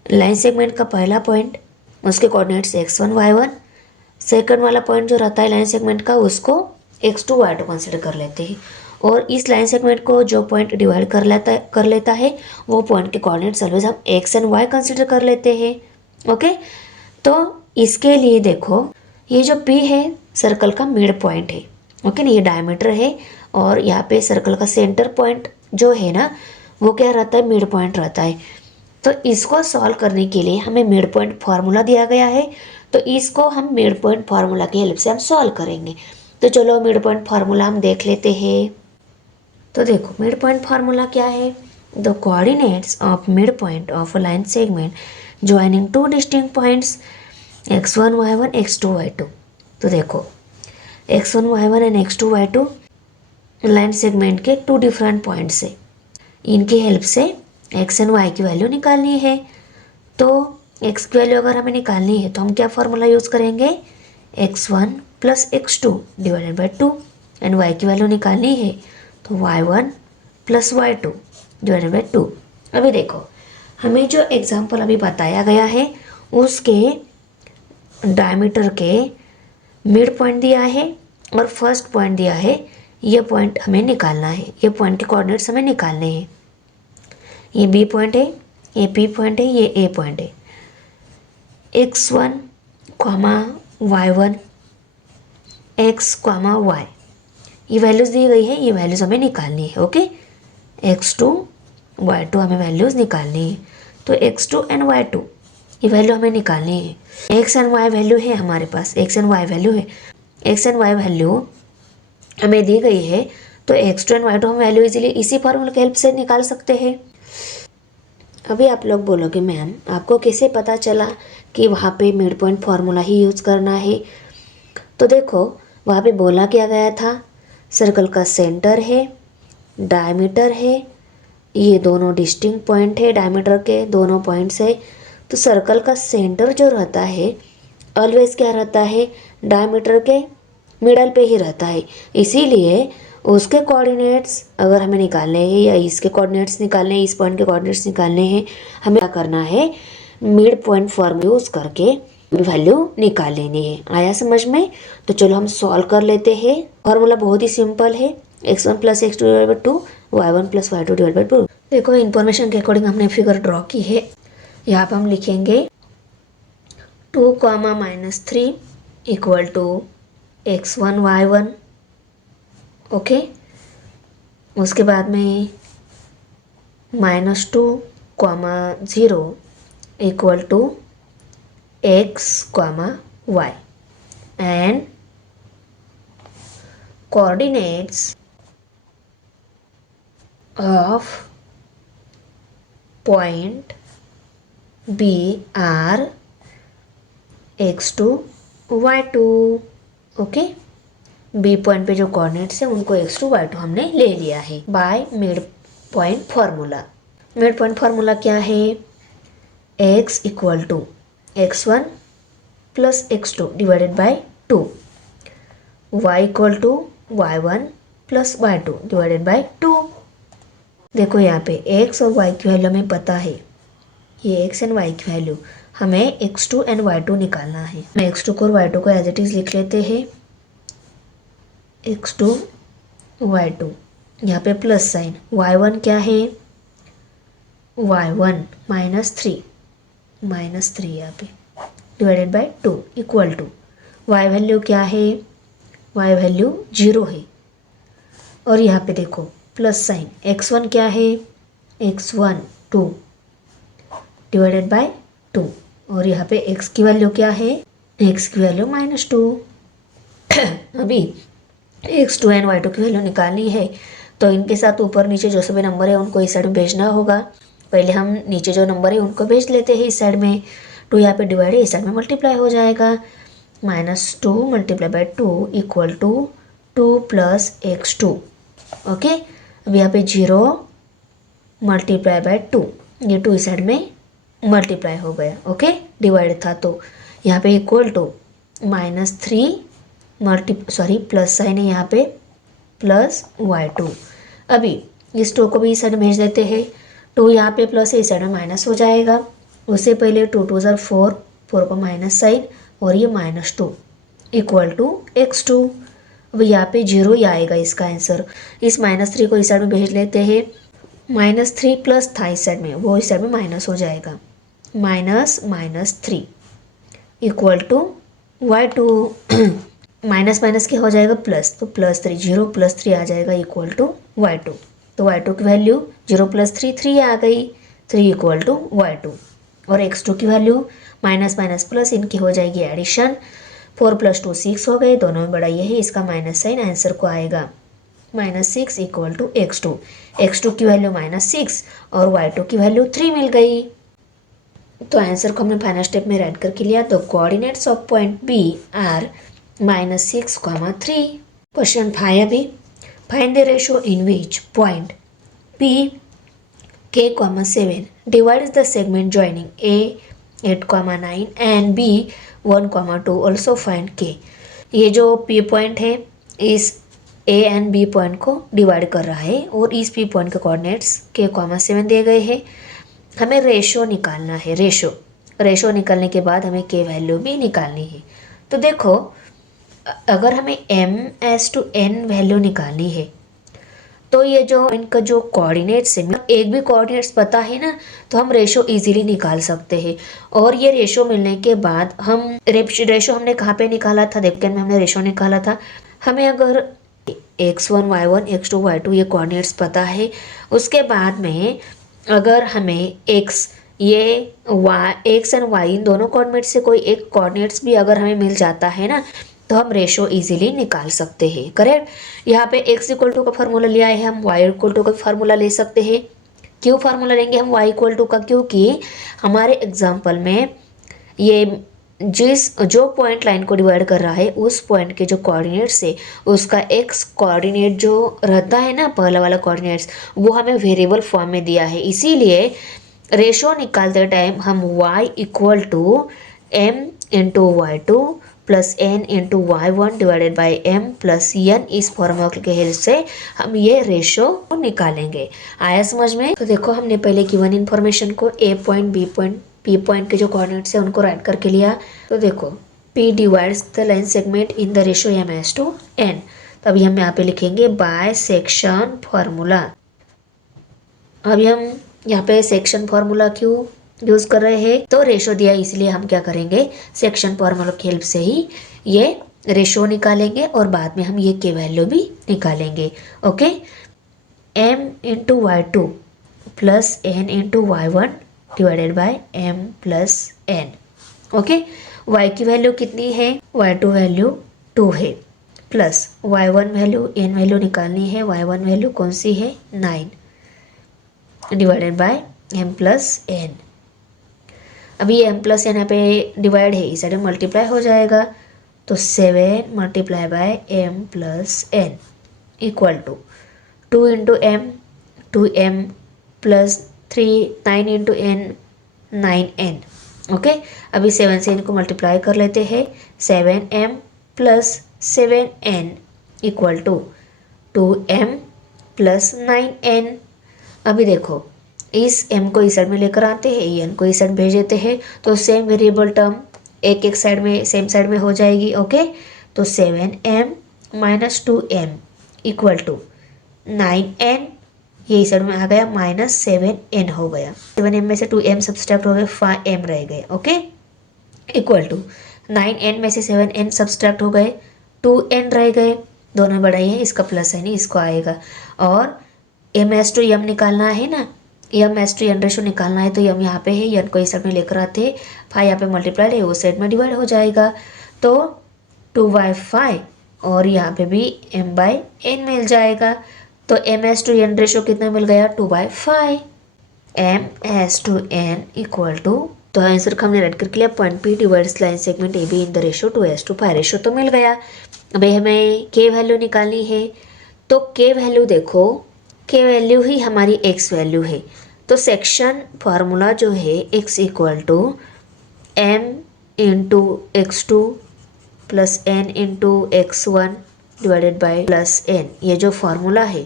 लाइन सेगमेंट का पहला पॉइंट उसके कोऑर्डिनेट्स x1 y1, सेकंड वाला पॉइंट जो रहता है लाइन सेगमेंट का उसको x2 y2 कंसिडर कर लेते हैं, और इस लाइन सेगमेंट को जो पॉइंट डिवाइड कर लेता है वो पॉइंट के कोऑर्डिनेट्स ऑलवेज हम x एंड y कंसिडर कर लेते हैं। ओके, तो इसके लिए देखो ये जो P है सर्कल का मिड पॉइंट है, ओके ना, ये डायमीटर है और यहाँ पे सर्कल का सेंटर पॉइंट जो है ना वो क्या रहता है, मिड पॉइंट रहता है। तो इसको सॉल्व करने के लिए हमें मिड पॉइंट फार्मूला दिया गया है, तो इसको हम मिड पॉइंट फार्मूला की हेल्प से हम सॉल्व करेंगे। तो चलो मिड पॉइंट फार्मूला हम देख लेते हैं। तो देखो मिड पॉइंट फार्मूला क्या है, the coordinates of mid point of a line segment joining two distinct points x1 y1 x2 y2। तो देखो x1 y1 and x2 y2 line segment के टू डिफरेंट पॉइंट्स है, इनकी हेल्प से x and y की value निकालनी है। तो x की वैल्यू अगर हमें निकालनी है तो हम क्या फार्मूला यूज़ करेंगे, x1 plus x2 divided by 2, and y की वैल्यू निकालनी है तो y1 plus y2 divided by 2। अभी देखो हमें जो एग्जाम्पल अभी बताया गया है उसके डायमीटर के मिड पॉइंट दिया है और फर्स्ट पॉइंट दिया है, ये पॉइंट हमें निकालना है, ये पॉइंट के कोऑर्डिनेट्स हमें निकालने हैं। ये बी पॉइंट है, ये पी पॉइंट है, ये ए पॉइंट है। x1 comma y1 x comma y ये वैल्यूज़ दी गई है, ये वैल्यूज़ हमें निकालनी है। ओके, x2 y2 हमें वैल्यूज़ निकालनी है। तो x2 एंड y2 ये वैल्यू हमें निकालनी है। x एंड y वैल्यू है हमारे पास, x एंड y वैल्यू है, x एंड y वैल्यू हमें दी गई है। तो x2 एंड y2 हम वैल्यू इजीली इसी फार्मूला की हेल्प से निकाल सकते हैं। अभी आप लोग बोलोगे मैम आपको कैसे पता चला कि वहाँ पे मिड पॉइंट फार्मूला ही यूज़ करना है। तो देखो वहाँ पे बोला क्या गया था, सर्कल का सेंटर है, डायमीटर है, ये दोनों डिस्टिंक्ट पॉइंट है, डायमीटर के दोनों पॉइंट्स है। तो सर्कल का सेंटर जो रहता है ऑलवेज क्या रहता है, डायमीटर के मिडल पे ही रहता है, इसीलिए उसके कोऑर्डिनेट्स अगर हमें निकालने हैं या इसके कोऑर्डिनेट्स निकालने हैं, इस पॉइंट के कोऑर्डिनेट्स निकालने हैं, हमें क्या करना है, मिड पॉइंट फॉर्म यूज़ करके वैल्यू निकाल लेनी है। आया समझ में? तो चलो हम सॉल्व कर लेते हैं। फॉर्मूला बहुत ही सिंपल है, x1 plus x2 divide by 2, y1 plus y2 divide by 2। देखो इन्फॉर्मेशन के अकॉर्डिंग हमने फिगर ड्रॉ की है। यहाँ पर हम लिखेंगे 2 comma -3 equal to x1 y1। Okay, उसके बाद में -2 comma 0 equal to x comma y, and coordinates of point B are x2 y2। Okay, B point पे जो कोऑर्डिनेट्स है उनको x2 y2 हमने ले लिया है by mid point formula. Mid point formula क्या है, x equal to x1 plus x2 divided by 2, y equal to y1 plus y2 divided by 2। देखो यहाँ पे x और y की वैल्यू हमें पता है, ये x एंड y की वैल्यू हमें x2 एंड y2 निकालना है। मैं x2 को और y2 को एज इट इज़ लिख लेते हैं, x2 y2, यहाँ पे प्लस साइन, y1 क्या है, y1 -3 यहाँ पे divided by 2 equal to y value क्या है, y वैल्यू 0 है, और यहाँ पे देखो प्लस साइन, x1 क्या है, x1 2 डिवाइडेड बाय 2, और यहाँ पे x की वैल्यू क्या है, x की वैल्यू -2। अभी x2 एंड y2 की वैल्यू निकालनी है, तो इनके साथ ऊपर नीचे जो सभी नंबर है उनको इस साइड में भेजना होगा। पहले हम नीचे जो नंबर है उनको भेज लेते हैं इस साइड में, 2 यहाँ पे डिवाइड है, इस साइड में मल्टीप्लाई हो जाएगा, -2 multiply by 2 equal to 2 plus x2। Okay, अब यहाँ पे 0 मल्टीप्लाई बाई 2, ये 2 इस साइड में मल्टीप्लाई हो गया। ओके, डिवाइड था तो यहाँ पे इक्वल टू -3 प्लस साइन है यहाँ पे प्लस y2। अभी इस 2 को भी इस साइड भेज देते हैं, 2 यहाँ पे प्लस है, इस साइड में माइनस हो जाएगा। उससे पहले 2 2 ज़र 4, 4 को माइनस साइन, और ये -2 इक्वल टू x2। अब यहाँ पे 0 ही आएगा इसका आंसर। इस -3 को इस साइड में भेज लेते हैं, -3 प्लस था इस साइड में, वो इस साइड में माइनस हो जाएगा, -3 equal to y2 minus minus क्या हो जाएगा प्लस, तो +3, 0 + 3 आ जाएगा इक्वल टू y2। तो y2 की वैल्यू 0 + 3 3 आ गई, 3 इक्वल टू y2। और x2 की वैल्यू माइनस माइनस प्लस इनकी हो जाएगी एडिशन, 4 + 2 6 हो गए, दोनों में बड़ा ये है, इसका माइनस साइन आंसर को आएगा -6 इक्वल टू x2। x2 की वैल्यू -6 और y2 की वैल्यू 3 मिल गई। तो आंसर को हमने फाइनल स्टेप में राइट करके लिया। तो coordinates of point B are -6, 3। Question 5 अभी, find the ratio in which point P k, 7 divides the segment joining A 8, 9 and B 1, 2। Also find K। ये जो P पॉइंट है इस A एंड B पॉइंट को divide कर रहा है और इस P पॉइंट के कोऑर्डिनेट्स k, 7 दिए गए हैं। हमें रेशो निकालना है, रेशो निकालने के बाद हमें k वैल्यू भी निकालनी है। तो देखो अगर हमें m/n वैल्यू निकालनी है तो ये जो इनका जो कोऑर्डिनेट्स है, एक भी कोऑर्डिनेट्स पता है ना, तो हम रेशो इजीली निकाल सकते हैं। और ये रेशो मिलने के बाद हम रेशो हमने कहाँ पे निकाला था, देखो में हमने रेशो निकाला था। हमें अगर x1 y1 x2 y2 ये कोऑर्डिनेट्स पता है, उसके बाद में अगर हमें x एंड y इन दोनों कोऑर्डिनेट्स से कोई एक कोऑर्डिनेट्स भी अगर हमें मिल जाता है ना, तो हम रेशो इजीली निकाल सकते हैं। करेक्ट। यहाँ पे x इक्वल टू का फार्मूला लिया है, हम y इक्वल टू का फार्मूला ले सकते हैं। क्यों फार्मूला लेंगे हम y इक्वल टू का, क्योंकि हमारे एग्जाम्पल में ये जो पॉइंट लाइन को डिवाइड कर रहा है उस पॉइंट के जो कोऑर्डिनेट्स है उसका x कोऑर्डिनेट जो रहता है ना, पहला वाला कोऑर्डिनेट्स, वो हमें वेरिएबल फॉर्म में दिया है। इसीलिए रेशो निकालते टाइम हम y equal to m into y2 plus n into y1 divided by m plus n, इस फॉर्मूला के हेल्प से हम ये रेशो निकालेंगे। आया समझ में? तो देखो हमने पहले गिवन इन्फॉर्मेशन को a point b point P point के जो कोऑर्डिनेट्स है उनको राइट करके लिया। तो देखो P divides the line segment in the ratio m/n। तो अभी हम यहाँ पे लिखेंगे बाय सेक्शन फॉर्मूला। अभी हम यहाँ पे सेक्शन फॉर्मूला क्यों यूज कर रहे हैं, तो रेशो दिया इसलिए हम क्या करेंगे, सेक्शन फॉर्मूला की हेल्प से ही ये रेशो निकालेंगे और बाद में हम ये के वैल्यू भी निकालेंगे। Okay, m into y2 plus n into y1 divided by m plus n। Okay, y की वैल्यू कितनी है, y2 वैल्यू 2 है, plus y1 value n value निकालनी है, y1 वैल्यू कौन सी है 9 divided by m plus n। अभी m प्लस n यहाँ पे डिवाइड है, इस साइड में मल्टीप्लाई हो जाएगा, तो 7 multiply by m plus n equal to 2 into m 2m plus 3 9 into n 9n। Okay, अभी 7 से इनको मल्टीप्लाई कर लेते हैं, 7m plus 7n equal to 2m plus 9n। अभी देखो इस m को इस साइड में लेकर आते हैं, n को इस साइड भेज देते हैं, तो सेम वेरिएबल टर्म एक साइड में सेम साइड में हो जाएगी। ओके, तो 7m minus 2m equal to 9n, ये इस साइड में आ गया माइनस 7n हो गया, 7m में से 2m सब्सट्रैक्ट हो गए, 5m रह गए। ओके, इक्वल टू 9n में से 7n सब्सट्रैक्ट हो गए, 2n रह गए, दोनों बढ़ाई है, इसका प्लस है नहीं, इसको आएगा। और m/m निकालना है ना, m/n रेशो निकालना है, तो m यहाँ पे है, n को इस साइड में लेकर आते हैं, 5 यहाँ पे मल्टीप्लाइड है, उस साइड में डिवाइड हो जाएगा, तो 2/5 और यहाँ पे भी m/n मिल जाएगा। तो m/n रेशो कितना मिल गया 2/5, m/n इक्वल टू, तो आंसर का हमने राइट करके लिया, point P divides line segment AB in the ratio 2:5 ratio तो मिल गया। अभी हमें k वैल्यू निकालनी है, तो k वैल्यू देखो, k वैल्यू ही हमारी x वैल्यू है, तो सेक्शन फार्मूला जो है x equal to m into x2 plus n into x1 divided by plus n, ये जो फार्मूला है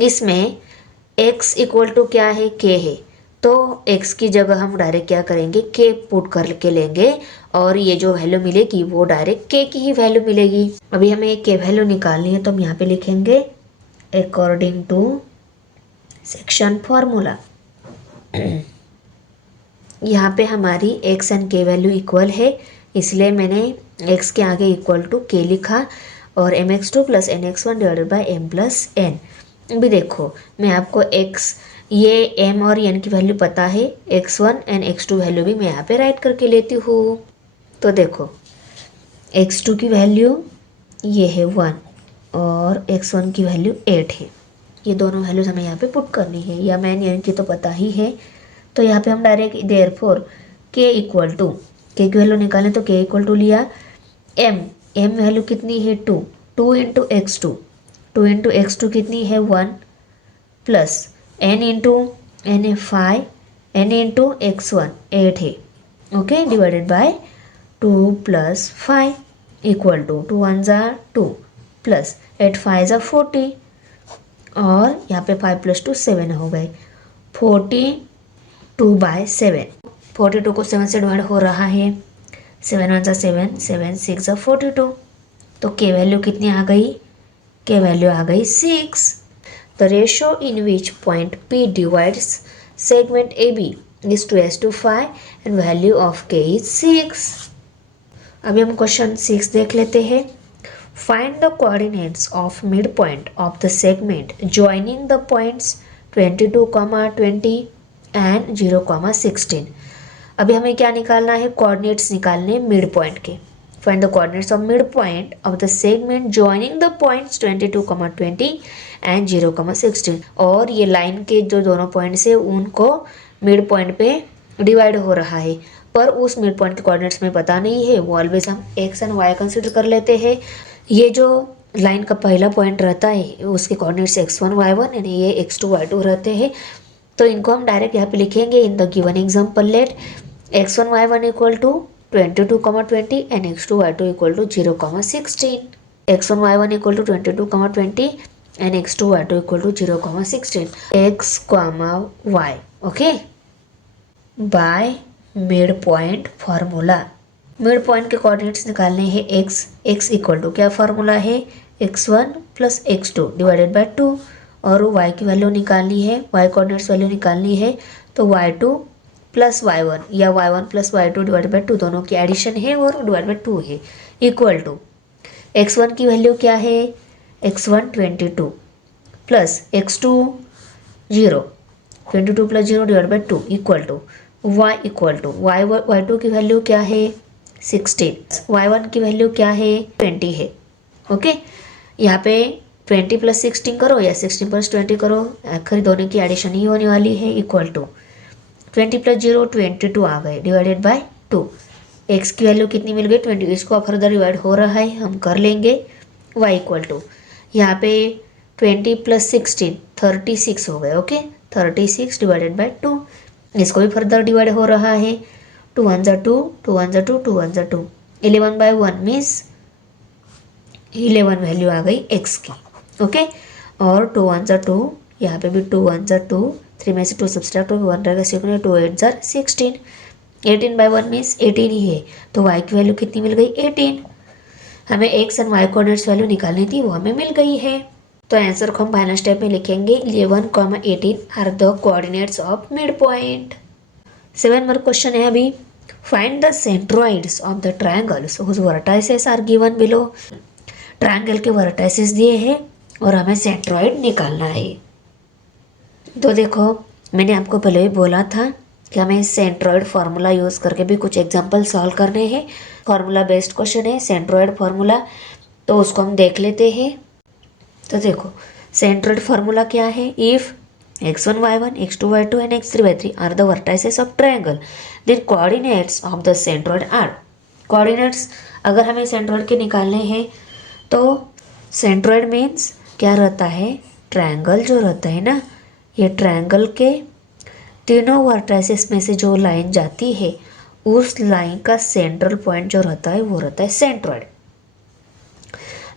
इसमें x इक्वल टू क्या है k है, तो x की जगह हम डायरेक्ट क्या करेंगे k पुट करके लेंगे और ये जो वैल्यू मिलेगी वो डायरेक्ट k की ही वैल्यू मिलेगी। अभी हमें k वैल्यू निकालनी है, तो हम यहाँ पे लिखेंगे अकॉर्डिंग टू सेक्शन फॉर्मूला। यहाँ पे हमारी x and k value equal है, इसलिए मैंने x के आगे इक्वल टू k लिखा और mx2 plus nx1 divided by m plus n। अभी देखो मैं आपको x ये m और n की वैल्यू पता है, x1 एंड x2 वैल्यू भी मैं यहाँ पे राइट करके लेती हूँ। तो देखो x2 की वैल्यू ये है 1 और x1 की वैल्यू 8 है। ये दोनों वैल्यूज हमें यहाँ पे पुट करनी है, या मैन n की तो पता ही है। तो यहाँ पे हम direct therefore k equal to k की वैल्यू निकालें तो k इक्वल टू लिया m वैल्यू कितनी है 2 इंटू x2, 2 इंटू x2 कितनी है 1 प्लस n इंटू n है 5, n इंटू x1 8 है, okay, divided by 2 plus 5 equal to 2 1 ज़ा 2 प्लस 8 5 ज़ा 40 और यहाँ पे 5 प्लस 2 7 हो गए, 42 बाय 7। 42 को 7 से डिवाइड हो रहा है, 7 1 ज़ा 7, 7 6 ज़ा 42। तो k वैल्यू कितनी आ गई, k वैल्यू आ गई 6। The ratio in which point P divides segment AB is 2:5 and value of k is 6। अभी हम क्वेश्चन 6 देख लेते हैं। Find the coordinates of mid point of the segment joining the points 22, 20 and 0, 16। अभी हमें क्या निकालना है, कोऑर्डिनेट्स निकालने मिड पॉइंट के। Find the coordinates of mid point of the segment joining the points 22, 20 and 0, 16। और ये लाइन के जो दोनों पॉइंट्स है उनको मिड पॉइंट पे डिवाइड हो रहा है, पर उस मिड पॉइंट के कोऑर्डिनेट्स में पता नहीं है, वो ऑलवेज हम एक्स एंड वाई कंसिडर कर लेते हैं। ये जो लाइन का पहला पॉइंट रहता है उसके कोऑर्डिनेट्स x1 y1 यानी ये x2 y2 रहते हैं। तो इनको हम डायरेक्ट यहाँ पे लिखेंगे in the given example let x1 y1 equal to 22, 20 and x2 y2 equal to 0, 16। x1 y1 equal to 22, 20 and x2 y2 equal to 0, 16 x, y, okay, by mid point formula. Mid point के coordinates निकालने हैं x equal to क्या formula है, x1 plus x2 divided by 2 और y की value निकालनी है, y coordinates value निकालनी है तो y2 प्लस y1 या y1 plus y2 divided by 2 दोनों की एडिशन है और डिवाइड बाय 2 है, इक्वल टू x1 की वैल्यू क्या है, x1 22 plus x2 0, 22 plus 0 divide by 2 equal to y equal to y2 की वैल्यू क्या है 16, y1 की वैल्यू क्या है 20 है, ओके। यहाँ पे 20 प्लस 16 करो या 16 प्लस 20 करो, आखिर दोनों की एडिशन ही होने वाली है, इक्वल टू 20 प्लस 0 22 आ गए डिवाइडेड बाय 2। x की वैल्यू कितनी मिल गई 20, इसको फर्दर डिवाइड हो रहा है हम कर लेंगे, y इक्वल टू यहाँ पे 20 प्लस 16 36 हो गए, ओके, 36 डिवाइडेड बाय 2। इसको भी फर्दर डिवाइड हो रहा है, 2 1 ज़ा 2, 2 1 ज़ा 2, 2 1 ज़ा 2, 11 बाय 1 मीन्स 11 वैल्यू आ गई x की, ओके। और 2 1 ज़ा 2, यहाँ पे भी 2 1 ज़ा 2, 3 में से 2 सब्सट्रैक्ट हो 1 रहेगा, 6 2 8 ज़ा 16, 18 बाय 1 मीन्स 18 ही है, तो y की वैल्यू कितनी मिल गई 18। हमें x and y coordinates value निकालनी थी, वो हमें मिल गई है। तो आंसर को हम फाइनल स्टेप में लिखेंगे 11, 18 are the coordinates of mid point. 7 number question है अभी, find the centroids of the triangles whose vertices are given below. Triangle के वर्टाइसेस दिए हैं और हमें सेंट्रोइड निकालना है। तो देखो मैंने आपको पहले ही बोला था कि हमें सेंट्रोइड फार्मूला यूज़ करके भी कुछ एग्जाम्पल सॉल्व करने हैं। फार्मूला बेस्ड क्वेश्चन है सेंट्रोइड फार्मूला, तो उसको हम देख लेते हैं। तो देखो सेंट्रोइड फार्मूला क्या है, if x1 y1 x2 y2 and x3 y3 are the vertices of triangle then coordinates of the centroid are। Coordinates अगर हमें सेंट्रोइड के निकालने हैं तो सेंट्रोइड मीन्स क्या रहता है, ट्रायंगल जो रहता है ना, ये ट्रायंगल के तीनों वर्टाइसेस में से जो लाइन जाती है उस लाइन का सेंट्रल पॉइंट जो रहता है वो रहता है सेंट्रोइड।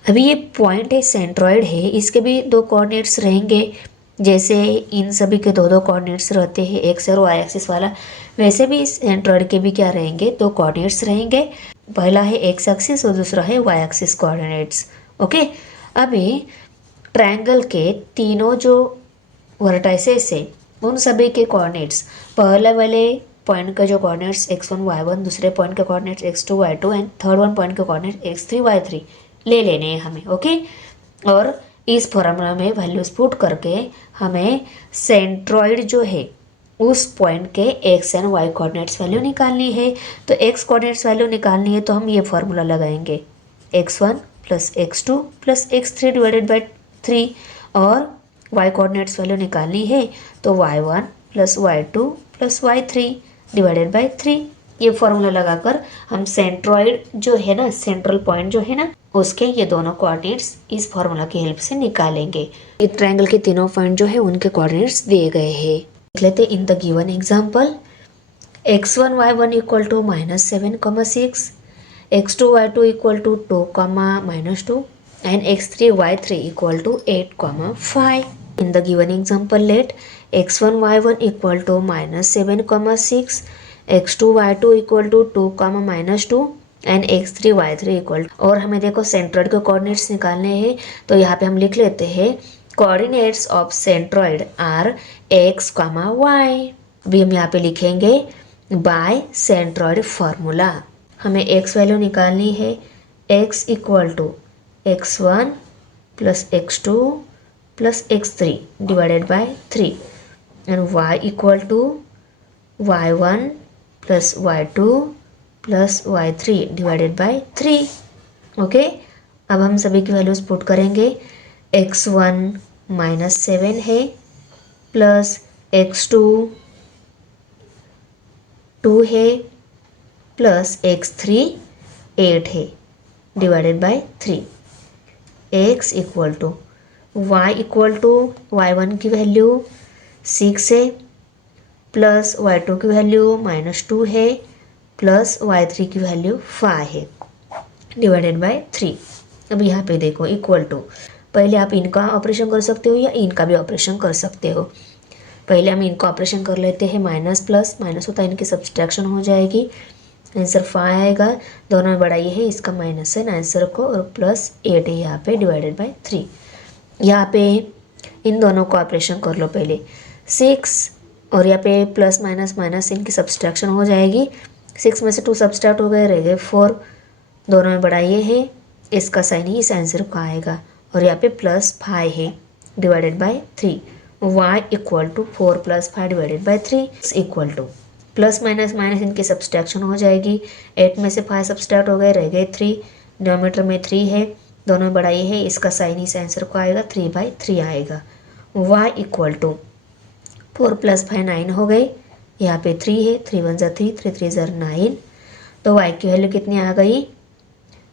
अभी ये पॉइंट है सेंट्रोइड है, इसके भी दो कोऑर्डिनेट्स रहेंगे, जैसे इन सभी के दो दो कोऑर्डिनेट्स रहते हैं एक्स और वाई एक्सिस वाला, वैसे भी सेंट्रोइड के भी क्या रहेंगे, दो कोऑर्डिनेट्स रहेंगे। पहला है एक्स एक्सिस और दूसरा है वाई एक्सिस कोऑर्डिनेट्स, ओके। अभी ट्रायंगल के तीनों जो वर्टाइसेस है उन सभी के कोऑर्डिनेट्स पहले वाले पॉइंट का जो कोऑर्डिनेट्स x1 y1, दूसरे पॉइंट के coordinates x2 y2 and third one point के कोऑर्डिनेट्स x3 y3 ले लेने हैं हमें। ओके, और इस फॉर्मूला में वैल्यूज पुट करके हमें सेंट्रॉइड जो है उस पॉइंट के x and y coordinates value निकालनी है। तो x कोऑर्डिनेट्स वैल्यू निकालनी है तो हम ये फॉर्मूला लगाएंगे x1 plus x2 plus x3 divided by 3, और y कोऑर्डिनेट्स वैल्यू निकालनी है तो y1 plus y2 plus y3 divided by 3। ये फॉर्मूला लगाकर हम सेंट्रॉइड जो है ना, सेंट्रल पॉइंट जो है ना, उसके ये दोनों कोऑर्डिनेट्स इस फॉर्मूला की हेल्प से निकालेंगे। ये ट्रायंगल के तीनों पॉइंट जो है उनके कोऑर्डिनेट्स दिए गए हैं। देख लेते in the given example, x1 y1 equal to -7,6, x2 y2 equal to 2, -2 and x3 y3 equal to 8, 5. In the given example, let x1 y1 equal to -7, 6, x2 y2 equal to 2, -2 and x3 y3 equal, और हमें देखो centroid के coordinates निकालने हैं तो यहाँ पे हम लिख लेते हैं coordinates of centroid are x, y। अभी हम यहाँ पे लिखेंगे बाय सेंट्रॉइड फार्मूला। हमें x वैल्यू निकालनी है, x equal to x1 plus x2 plus x3 divided by 3 and y equal to y1 plus y2 plus y3 divided by 3। Okay, अब हम सभी की वैल्यूज पुट करेंगे। x1 -7 है, प्लस x2 2 है, प्लस x3 8 है divided by 3। x equal to y equal to y1 की value 6 है, प्लस y2 की वैल्यू -2 है, प्लस y3 की वैल्यू 5 है डिवाइडेड बाय 3। अब यहाँ पे देखो इक्वल टू, पहले आप इनका ऑपरेशन कर सकते हो या इनका भी ऑपरेशन कर सकते हो। पहले हम इनका ऑपरेशन कर लेते हैं, माइनस प्लस माइनस होता है, इनकी सब्सट्रैक्शन हो जाएगी, आंसर 5 आएगा। दोनों में बड़ा ये है, इसका माइनस है आंसर को, और प्लस 8 है यहाँ पे डिवाइडेड बाय 3। यहाँ पे इन दोनों को ऑपरेशन कर लो पहले, 6 और यहाँ पे प्लस माइनस माइनस इनकी सब्सट्रैक्शन हो जाएगी। 6 में से 2 सब्सट्रैक्ट हो गए, रह गए 4। दोनों में बड़ा ये है, इसका साइन ही इस आंसर का आएगा, और यहाँ पे प्लस 5 है divided by 3। y equal to 4 plus 5 divided by 3 equal to, plus minus minus इनकी सब्सट्रैक्शन हो जाएगी। 8 में से 5 सब्सट्रैक्ट हो गए, रह गए 3। डिनोमीटर में 3 है, दोनों में बड़ा ये है, इसका साइन इस आंसर को आएगा, 3/3 आएगा। y इक्वल टू 4 प्लस 5 9 हो गए, यहाँ पे 3 है, 3 1 ज़ा 3, 3 3 ज़ा 9, तो y की वैल्यू कितनी आ गई,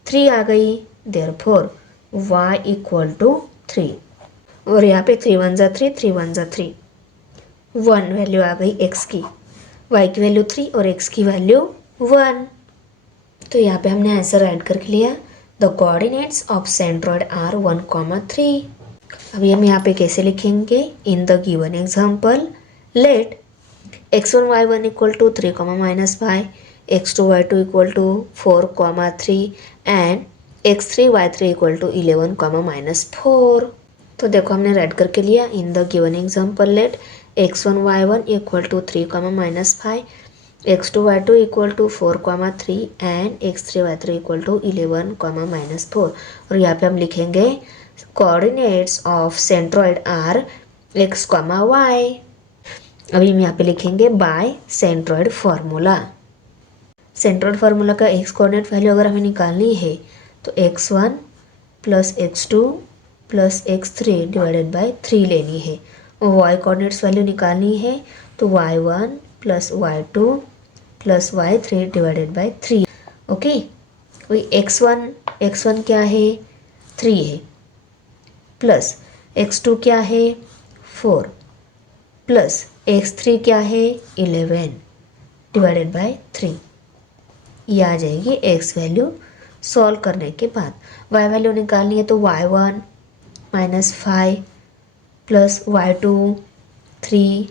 3 आ गई। देयरफॉर y इक्वल टू 3, और यहाँ पे 3 1 ज़ा 3, 3 1 ज़ा 3, 1 वैल्यू आ गई x की, y की वैल्यू 3 और x की वैल्यू 1। तो यहाँ पे हमने आंसर ऐड करके लिया, the coordinates of centroid are 1, 3। अभी हम यहाँ पे कैसे लिखेंगे, in the given example, let x1 y1 equal to 3, -5, x2 y2 equal to 4, 3 and x3 y3 equal to 11, -4। तो देखो हमने रेड करके लिया, in the given example let x1 y1 equal to 3, -5, x2 y2 equal to 4, 3 and x3 y3 equal to 11, -4। और यहाँ पे हम लिखेंगे coordinates of centroid are x, y। अभी हम यहाँ पे लिखेंगे by centroid formula. Centroid formula का x कोऑर्डिनेट वैल्यू अगर हमें निकालनी है तो x1 plus x2 plus x3 divided by 3 लेनी है, और y कोऑर्डिनेट्स वैल्यू निकालनी है तो y1 plus y2 plus y3 divided by 3। Okay, वही x1 क्या है, 3 है, प्लस x2 क्या है, 4, प्लस x3 क्या है, 11 डिवाइडेड बाय 3। ये आ जाएगी x वैल्यू। सॉल्व करने के बाद y वैल्यू निकालनी है तो y1 -5 plus y2 3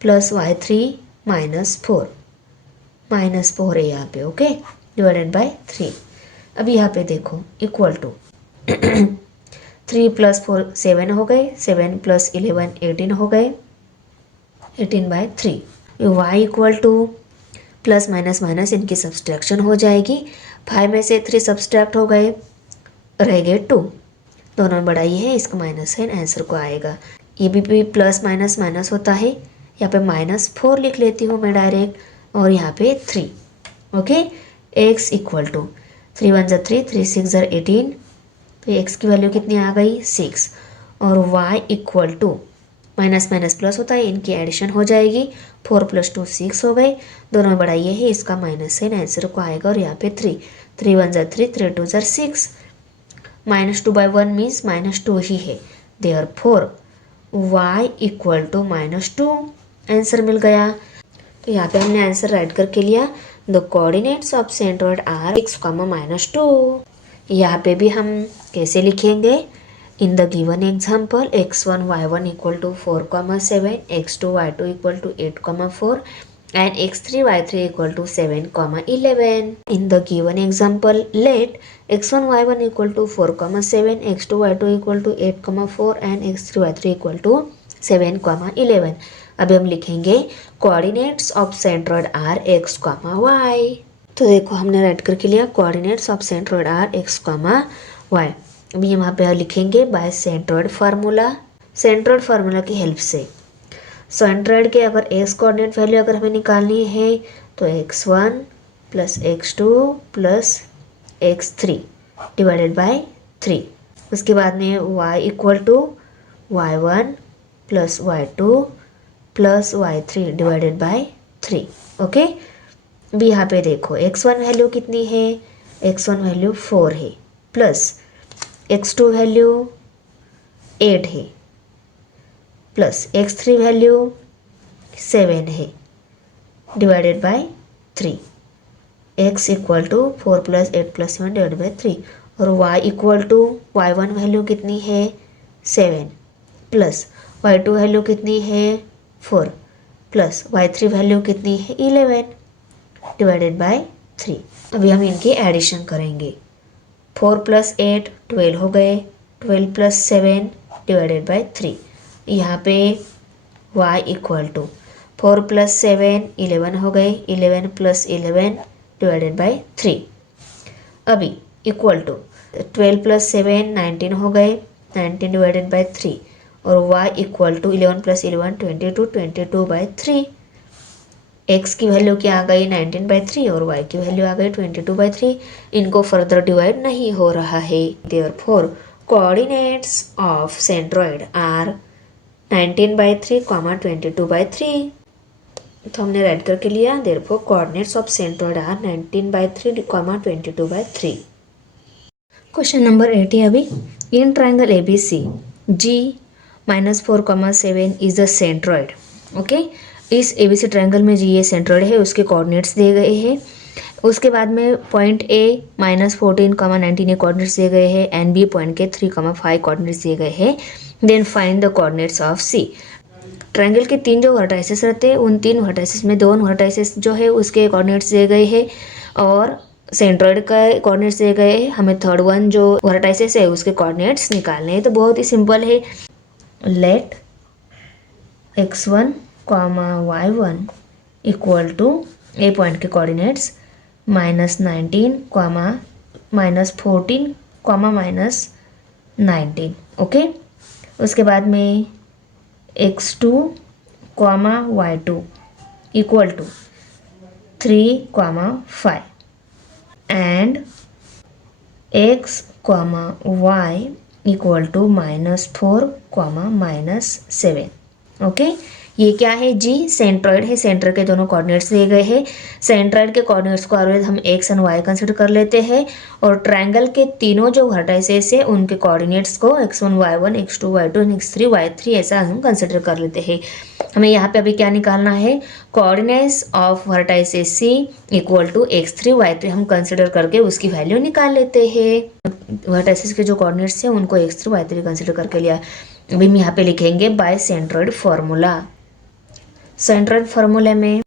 plus y3 -4 है यहाँ पे। Okay, divided by 3। अब यहाँ पे देखो इक्वल टू 3 प्लस 4 7 हो गए, 7 प्लस 11 18 हो गए, 18/3। y equal to plus minus minus इनकी सब्सट्रैक्शन हो जाएगी। 5 में से 3 सब्सट्रैक्ट हो गए, रह गए 2, दोनों में बड़ा ये है, इसका माइनस है, आंसर को आएगा। ये भी प्लस माइनस माइनस होता है, यहाँ पे -4 लिख लेती हूँ मैं डायरेक्ट, और यहाँ पे 3। ओके, x इक्वल टू 3 1 ज़ा 3, 3 6 ज़ा 18, तो x की वैल्यू कितनी आ गई 6, और y equal to minus minus plus होता है, इनकी एडिशन हो जाएगी, 4 + 2 6 हो गए, दोनों में बड़ा ये है, इसका माइनस है, आंसर को आएगा। और यहाँ पे 3 3 1 ज़ा 3, 3 2 ज़ा 6, -2/1 मीन्स -2 ही है, therefore y equal to -2, answer मिल गया। तो यहाँ पे हमने आंसर राइट करके लिया, the coordinates of centroid are x, -2। यहाँ पे भी हम कैसे लिखेंगे, in the given example x1 y1 equal to 4,7, x2 y2 equal to 8,4 and x3 y3 equal to 7,11. In the given example, let x1 y1 equal to 4,7, x2 y2 equal to 8,4 and x3 y3 equal to 7,11. अभी हम लिखेंगे coordinates of centroid are x, y। तो देखो हमने write करके लिया coordinates of centroid are x, y। अभी यहाँ पे लिखेंगे by centroid formula, centroid formula की हेल्प से। सेंट्रॉइड के अगर x कोऑर्डिनेट वैल्यू अगर हमें निकालनी है तो x1 + x2 + x3 divided by 3। उसके बाद में y equal to y1 + y2 + y3 divided by 3। Okay, अभी यहाँ पे देखो x1 वैल्यू कितनी है, x1 वैल्यू 4 है, प्लस x2 वैल्यू 8 है, प्लस x3 वैल्यू 7 है, divided by 3। x equal to 4 + 8 + 7 divided by 3, और y equal to y1 value कितनी है 7, प्लस y2 वैल्यू कितनी है 4, प्लस y3 वैल्यू कितनी है 11 डिवाइडेड बाय 3। अभी हम इनकी एडिशन करेंगे, 4 + 8 12 हो गए, 12 + 7 डिवाइडेड बाय 3। यहाँ पे y इक्वल टू 4 + 7 11 हो गए, 11 + 11 डिवाइडेड बाय 3। अभी इक्वल टू 12 + 7 19 हो गए, 19 डिवाइडेड बाय 3, और y इक्वल टू 11 + 11 22, 22/3। x की वैल्यू क्या आ गई 19/3 और y की वैल्यू आ गई 22/3। इनको फर्दर डिवाइड नहीं हो रहा है, therefore coordinates of centroid are 19/3, 22/3। तो हमने राइट करके लिया, therefore coordinates of centroid are 19/3, 22/3। Question number 8 है अभी, in triangle ABC G -4,7 is the centroid. Okay, इस ABC ट्राइंगल में जी ये सेंट्रॉइड है, उसके कोऑर्डिनेट्स दिए गए हैं। उसके बाद में पॉइंट A -14,19 ये कोऑर्डिनेट्स दिए गए हैं, एंड B पॉइंट के 3,5 कोऑर्डिनेट्स दिए गए हैं। Then find the coordinates of C। Triangle के 3 जो वर्टाइसेस रहते हैं, उन 3 वर्टाइसेस में 2 वर्टाइसेस जो है उसके कोऑर्डिनेट्स दिए गए हैं, और सेंट्रॉइड का कोऑर्डिनेट्स दिए गए हैं। हमें थर्ड वन जो वर्टाइसेस है उसके कोऑर्डिनेट्स निकालने हैं। तो बहुत ही सिंपल है, let x1, y1 equal to A point के कोऑर्डिनेट्स -19, -14, -19। ओके, उसके बाद में x2, y2 equal to 3, 5 and x, y equal to -4, -7। Okay, ये क्या है जी, सेंट्रॉइड है। सेंटर के दोनों कोऑर्डिनेट्स दिए गए हैं। सेंट्रॉइड के कोऑर्डिनेट्स को ऑलवेज हम x एंड y कंसिडर कर लेते हैं, और ट्रायंगल के तीनों जो वर्टाइसेस है उनके कोऑर्डिनेट्स को x1 y1, x2 y2 and x3 y3 ऐसा हम कंसिडर कर लेते हैं। हमें यहाँ पे अभी क्या निकालना है, coordinates of vertices C equal to x3 y3 हम कंसिडर करके उसकी वैल्यू निकाल लेते हैं। वर्टाइसेस के जो कोऑर्डिनेट्स हैं उनको x3 y3 कंसिडर करके लिया। अभी हम यहाँ पे लिखेंगे बाय सेंट्रॉइड फार्मूला। सेंट्रॉइड फार्मूले में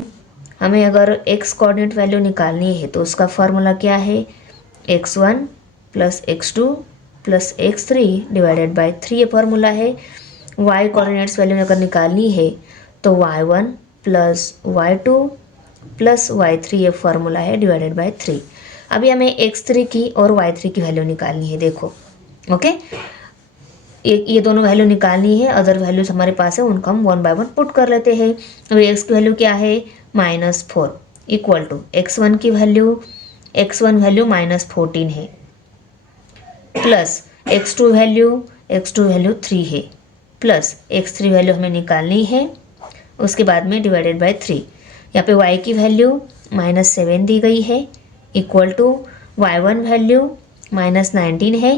हमें अगर x कोऑर्डिनेट वैल्यू निकालनी है तो उसका फार्मूला क्या है, x1 + x2 + x3 divided by 3 ये फार्मूला है। y कोऑर्डिनेट्स वैल्यू अगर निकालनी है तो y1 y2 प्लस y3 ये फॉर्मूला है डिवाइडेड बाय 3। अभी हमें x3 की और y3 की वैल्यू निकालनी है। देखो ओके, ये दोनों वैल्यू निकालनी है, अदर वैल्यूज हमारे पास है उनको हम 1 बाय 1 पुट कर लेते हैं। अभी x की वैल्यू क्या है -4 इक्वल टू x1 की वैल्यू -14 है प्लस x2 वैल्यू 3 है प्लस x3 वैल्यू हमें निकालनी है, उसके बाद में डिवाइडेड बाय 3। यहाँ पे y की वैल्यू -7 दी गई है इक्वल टू y1 वैल्यू -19 है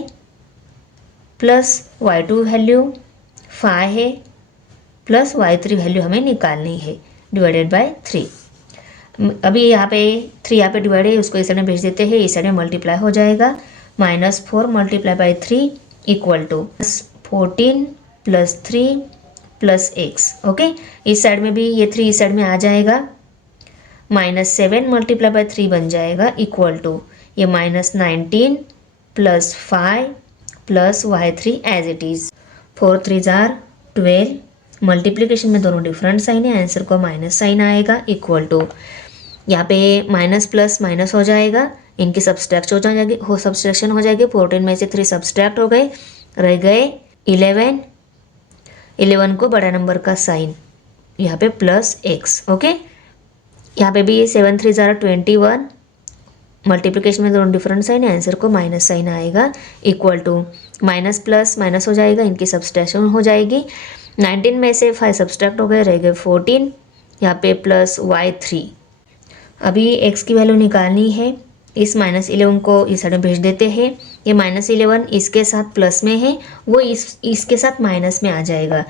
प्लस y2 वैल्यू 5 है प्लस y3 वैल्यू हमें निकालनी है डिवाइडेड बाय 3। अभी यहाँ पे 3 यहाँ पे डिवाइड है, उसको इस साइड में भेज देते हैं, इस साइड में मल्टीप्लाई हो जाएगा। -4 multiply by 3 equal to 14 plus 3 plus x। Okay, इस साइड में भी ये 3 इस साइड में आ जाएगा, -7 मल्टीप्लाई बाय 3 बन जाएगा इक्वल टू ये -19 plus 5 plus y3 as it is. 4 3 जार 12, मल्टीप्लिकेशन में दोनों डिफरेंट साइन है, आंसर को माइनस साइन आएगा इक्वल टू यहाँ पे माइनस प्लस माइनस हो जाएगा, इनकी सब्सट्रैक्शन हो जाएगी। 14 में से 3 सब्सट्रैक्ट हो गए, रह गए 11 को बड़ा नंबर का साइन यहाँ पे प्लस x। ओके, यहाँ पे भी 7 3 ज़ारा 21, मल्टीप्लिकेशन में दोनों डिफरेंट साइन है, आंसर को माइनस साइन आएगा equal to minus plus minus हो जाएगा, इनकी सब्सट्रैक्शन हो जाएगी। 19 में से 5 सब्सट्रैक्ट हो गए, रह गए 14, यहाँ पे प्लस y3। अभी x की वैल्यू निकालनी है, इस -11 को इस साइड में भेज देते हैं। ये -11 इसके साथ प्लस में है, वो इसके साथ माइनस में आ जाएगा।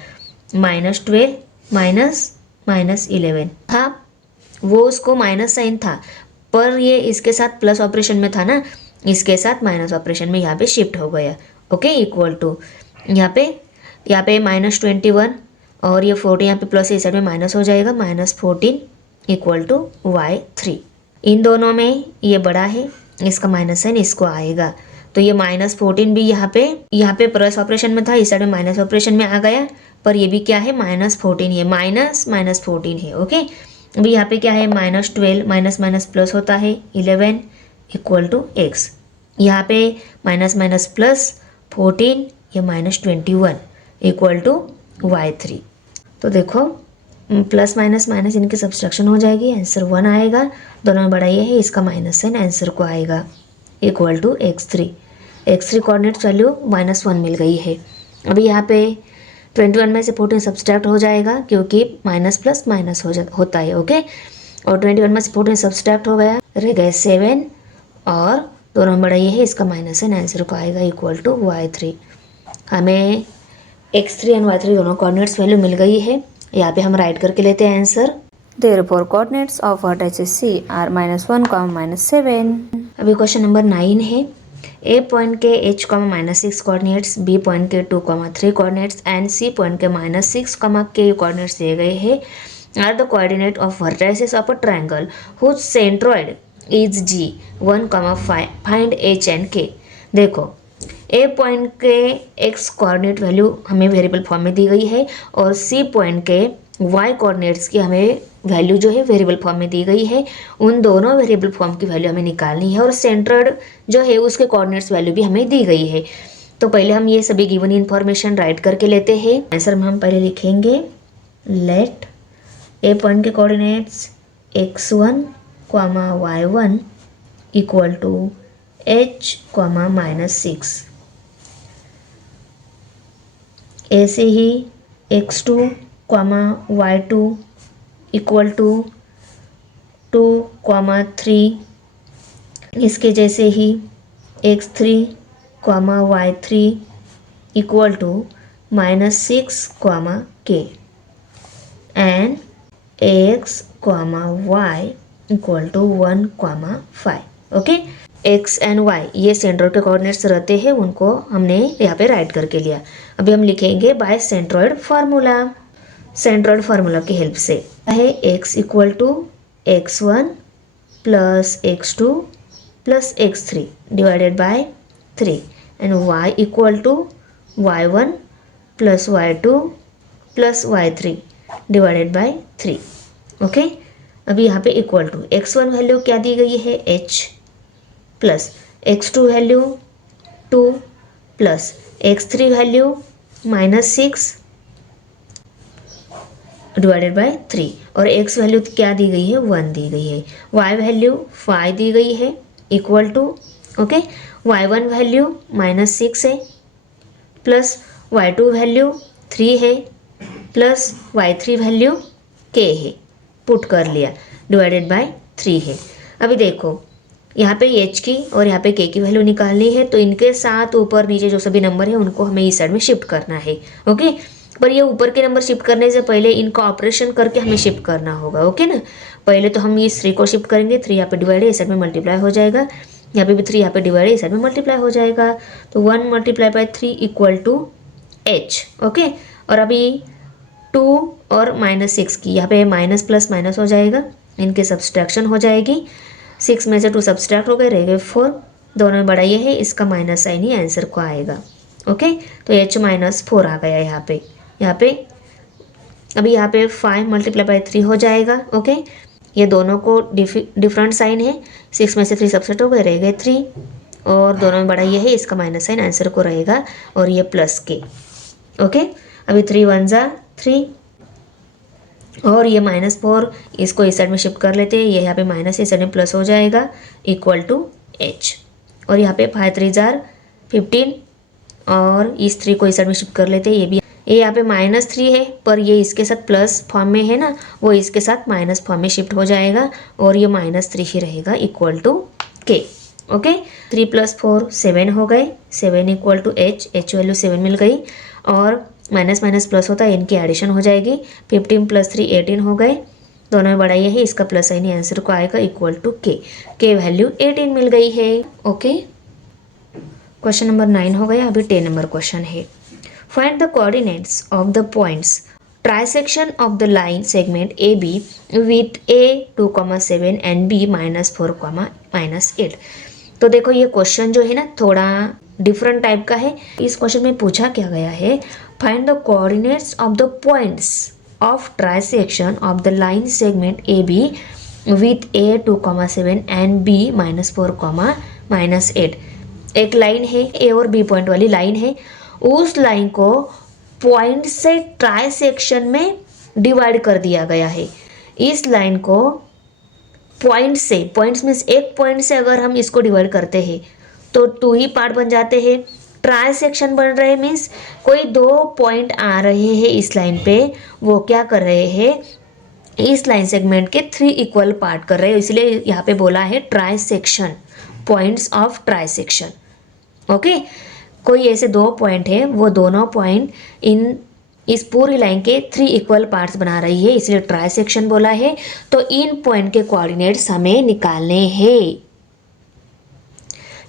-12 -11 था, वो उसको माइनस साइन था, पर ये इसके साथ प्लस ऑपरेशन में था ना, इसके साथ माइनस ऑपरेशन में यहाँ पे शिफ्ट हो गया। ओके, इक्वल टू यहाँ पे -21 और ये 14 यहाँ पे प्लस इस साइड में माइनस हो जाएगा, -14 इक्वल टू y3। इन दोनों में ये बड़ा है, इसका माइनस साइन इसको आएगा, तो ये -14 भी यहाँ पे प्लस ऑपरेशन में था, इस साइड में माइनस ऑपरेशन में आ गया, पर ये भी क्या है -14 है, -14 है। ओके, अभी यहाँ पे क्या है -12 माइनस माइनस प्लस होता है 11 इक्वल टू x। यहाँ पे माइनस माइनस प्लस 14, ये -21 इक्वल टू y3। तो देखो प्लस माइनस माइनस इनकी सब्सट्रैक्शन हो जाएगी, आंसर 1 आएगा। दोनों में बड़ा ये है, इसका माइनस साइन आंसर को आएगा equal to x3 coordinate value -1 मिल गई है। अभी यहाँ पे 21 में से 14 सब्सट्रैक्ट हो जाएगा, क्योंकि माइनस प्लस माइनस होता है। ओके, और 21 में से 14 सब्सट्रैक्ट हो गया, रह गए 7, और दोनों में बड़ा ये है, इसका माइनस साइन आंसर को आएगा इक्वल टू y3। हमें x3 एंड y3 दोनों कोऑर्डिनेट्स वैल्यू मिल गई है, यहाँ पे हम राइट करके लेते हैं answer. Therefore coordinates of vertices C are -1, -7। अभी क्वेश्चन नंबर 9 है। A पॉइंट के h, -6 कोऑर्डिनेट्स, B पॉइंट के 2, 3 कोऑर्डिनेट्स एंड C पॉइंट के -6, k कोऑर्डिनेट्स दिए गए हैं। Are the coordinate of vertices of a triangle whose centroid is G 1, 5। Find h and k। देखो A point के x coordinate value हमें variable form में दी गई है, और C पॉइंट के y कोऑर्डिनेट्स की हमें वैल्यू जो है वेरिएबल फॉर्म में दी गई है। उन दोनों वेरिएबल फॉर्म की वैल्यू हमें निकालनी है, और सेंटर्ड जो है उसके कोऑर्डिनेट्स वैल्यू भी हमें दी गई है। तो पहले हम ये सभी गिवन इन्फॉर्मेशन राइट करके लेते हैं। आंसर में हम पहले लिखेंगे लेट ए पॉइंट के coordinates x1, y1 equal to h, -6। ऐसे ही x2, y2 इक्वल टू 2, 3। इसके जैसे ही x3, y3 equal to -6, k and x, y equal to 1, 5। Okay, x and y ये सेंट्रॉइड के कोऑर्डिनेट्स रहते हैं, उनको हमने यहाँ पे राइट करके लिया। अभी हम लिखेंगे by centroid formula. Centroid formula की हेल्प से है x equal to x1 plus x2 plus x3 divided by 3 and y equal to y1 plus y2 plus y3 divided by 3। Okay. अभी यहाँ पे इक्वल टू x1 वैल्यू क्या दी गई है h plus x2 value 2 plus x3 value -6 divided by 3 और x value क्या दी गई है 1 दी गई है, y वैल्यू 5 दी गई है equal to okay y1 value -6 है प्लस y2 वैल्यू 3 है प्लस y3 वैल्यू k है, पुट कर लिया डिवाइडेड बाय 3 है। अभी देखो यहाँ पे h की और यहाँ पे k की वैल्यू निकालनी है, तो इनके साथ ऊपर नीचे जो सभी नंबर है उनको हमें इस साइड में शिफ्ट करना है ओके। पर ये ऊपर के नंबर शिफ्ट करने से पहले इनका ऑपरेशन करके हमें शिफ्ट करना होगा ओके ना। पहले तो हम इस 3 को शिफ्ट करेंगे, 3 यहाँ पे डिवाइड है इस साइड में मल्टीप्लाई हो जाएगा, यहाँ पे भी 3 यहाँ पे डिवाइड है इस साइड में मल्टीप्लाई हो जाएगा, तो 1 multiply by 3 equal to h okay. और अभी 2 और -6 की यहाँ पे माइनस प्लस माइनस हो जाएगा, इनके सब्सट्रैक्शन हो जाएगी, 6 में से 2 सब्सट्रैक्ट हो गए, रह गए 4, दोनों में बड़ा ये है, इसका माइनस साइन ही आंसर को आएगा ओके। तो h-4 आ गया यहाँ पे अभी यहाँ पे 5 मल्टीप्लाई बाय 3 हो जाएगा ओके। ये दोनों को डिफरेंट साइन है, 6 में से 3 सब्सट्रैक्ट हो गए, रह गए 3 और दोनों में बड़ा ये है, इसका माइनस साइन आंसर को रहेगा और ये प्लस के ओके। अभी 3 1 जा 3 और ये -4 इसको इस साइड में शिफ्ट कर लेते हैं, ये यहाँ पे माइनस इस साइड में प्लस हो जाएगा इक्वल टू h और यहाँ पे 5 3 जार 15 और इस 3 को इस साइड में शिफ्ट कर लेते हैं, ये यहाँ पे -3 है पर ये इसके साथ प्लस फॉर्म में है ना, वो इसके साथ माइनस फॉर्म में शिफ्ट हो जाएगा और ये -3 ही रहेगा इक्वल टू k ओके। 3 + 4 7 हो गए, 7 इक्वल टू h वैल्यू 7 मिल गई और माइनस माइनस प्लस होता है, इनकी एडिशन हो जाएगी, 15 + 3 18 हो गए, दोनों में बड़ा ये है, इसका प्लस साइन आंसर को आएगा इक्वल टू k वैल्यू 18 मिल गई है ओके। क्वेश्चन नंबर 9 हो गया। अभी 10 नंबर क्वेश्चन है, find the coordinates of the points trisection of the line segment AB with A 2,7 and B -4, -8। तो देखो ये क्वेश्चन जो है ना थोड़ा डिफरेंट टाइप का है। इस क्वेश्चन में पूछा क्या गया है, find the coordinates of the points of trisection of the line segment AB with A 2,7 and B -4, -8। एक लाइन है, A और B पॉइंट वाली लाइन है, उस लाइन को पॉइंट से ट्राइसेक्शन में डिवाइड कर दिया गया है। इस लाइन को पॉइंट्स मीन्स एक पॉइंट से अगर हम इसको डिवाइड करते हैं तो 2 ही पार्ट बन जाते हैं। ट्राइसेक्शन बन रहे मीन्स कोई 2 पॉइंट आ रहे हैं इस लाइन पे, वो क्या कर रहे हैं, इस लाइन सेगमेंट के 3 इक्वल पार्ट कर रहे हैं, इसलिए यहाँ पे बोला है trisection, points of trisection okay. कोई ऐसे 2 पॉइंट है, वो दोनों पॉइंट इस पूरी लाइन के 3 इक्वल पार्ट्स बना रही है, इसलिए ट्राइसेक्शन बोला है। तो इन पॉइंट के कोऑर्डिनेट्स हमें निकालने हैं।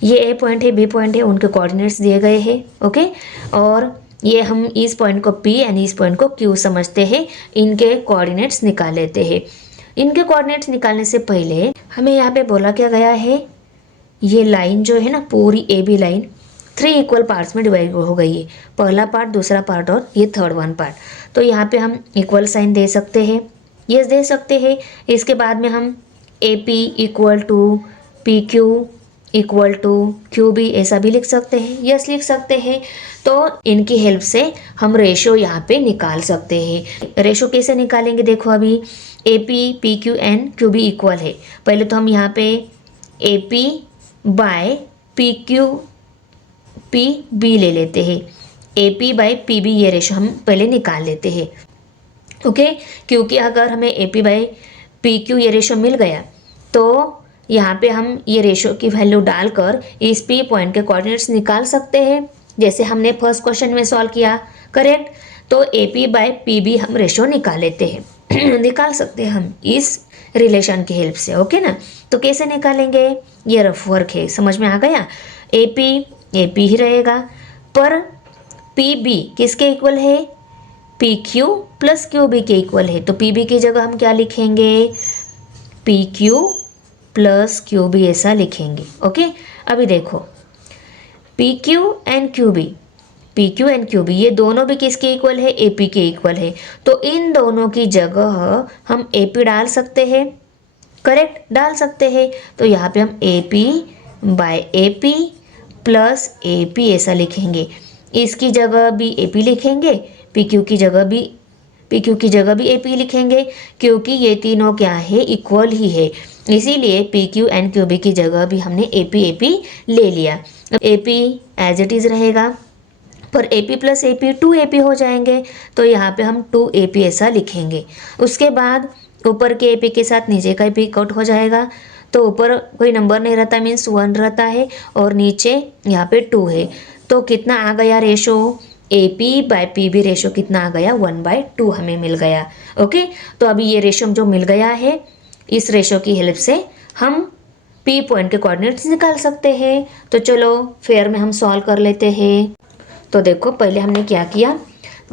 ये A पॉइंट है, B पॉइंट है, उनके कोऑर्डिनेट्स दिए गए हैं ओके। और ये हम इस पॉइंट को P यानी इस पॉइंट को Q समझते हैं, इनके कोऑर्डिनेट्स निकाल लेते हैं। इनके कोऑर्डिनेट्स निकालने से पहले हमें यहाँ पे बोला क्या गया है, ये लाइन जो है ना पूरी AB लाइन 3 इक्वल पार्ट्स में डिवाइड हो गई है, पहला पार्ट, दूसरा पार्ट और ये थर्ड वन पार्ट। तो यहाँ पे हम इक्वल साइन दे सकते हैं, यस दे सकते हैं। इसके बाद में हम AP equal to PQ equal to QB ऐसा भी लिख सकते हैं, यस लिख सकते हैं। तो इनकी हेल्प से हम रेशो यहाँ पे निकाल सकते हैं। रेशो कैसे निकालेंगे, देखो अभी AP PQ and QB equal है, पहले तो हम यहाँ पे AP बाय PQ PB ले लेते हैं, AP बाय PB ये रेशो हम पहले निकाल लेते हैं ओके। क्योंकि अगर हमें AP बाय PQ ये रेशो मिल गया तो यहाँ पे हम ये रेशो की वैल्यू डालकर इस P पॉइंट के कोऑर्डिनेट्स निकाल सकते हैं, जैसे हमने फर्स्ट क्वेश्चन में सॉल्व किया करेक्ट। तो AP बाय PB हम रेशो निकाल लेते हैं निकाल सकते हैं हम इस रिलेशन की हेल्प से ओके ना। तो कैसे निकालेंगे, ये रफ वर्क है, समझ में आ गया। AP ही रहेगा, पर PB किसके इक्वल है, PQ प्लस QB के इक्वल है, तो PB की जगह हम क्या लिखेंगे, PQ प्लस QB ऐसा लिखेंगे ओके। अभी देखो PQ and QB P Q and Q B ये दोनों भी किसके इक्वल है, ए पी के इक्वल है। तो इन दोनों की जगह हम ए पी डाल सकते हैं, करेक्ट, डाल सकते हैं। तो यहाँ पे हम A P by A P plus A P ऐसा लिखेंगे। इसकी जगह भी ए पी लिखेंगे, पी क्यू की जगह भी ए पी लिखेंगे, क्योंकि ये तीनों क्या है, इक्वल ही है। इसीलिए P Q and Q B की जगह भी हमने ए पी ले लिया। A P as it is रहेगा, पर A P plus A P 2AP हो जाएंगे। तो यहाँ पे हम 2AP ऐसा लिखेंगे। उसके बाद ऊपर के ए पी के साथ नीचे का ए पी कट हो जाएगा। तो ऊपर कोई नंबर नहीं रहता, मीन्स 1 रहता है, और नीचे यहाँ पे 2 है। तो कितना आ गया ratio, A P by P B ratio कितना आ गया, 1/2 हमें मिल गया। ओके, तो अभी ये रेशो जो मिल गया है, इस रेशो की हेल्प से हम पी पॉइंट के कोऑर्डिनेट्स निकाल सकते हैं। तो चलो फेयर में हम सॉल्व कर लेते हैं। तो देखो पहले हमने क्या किया,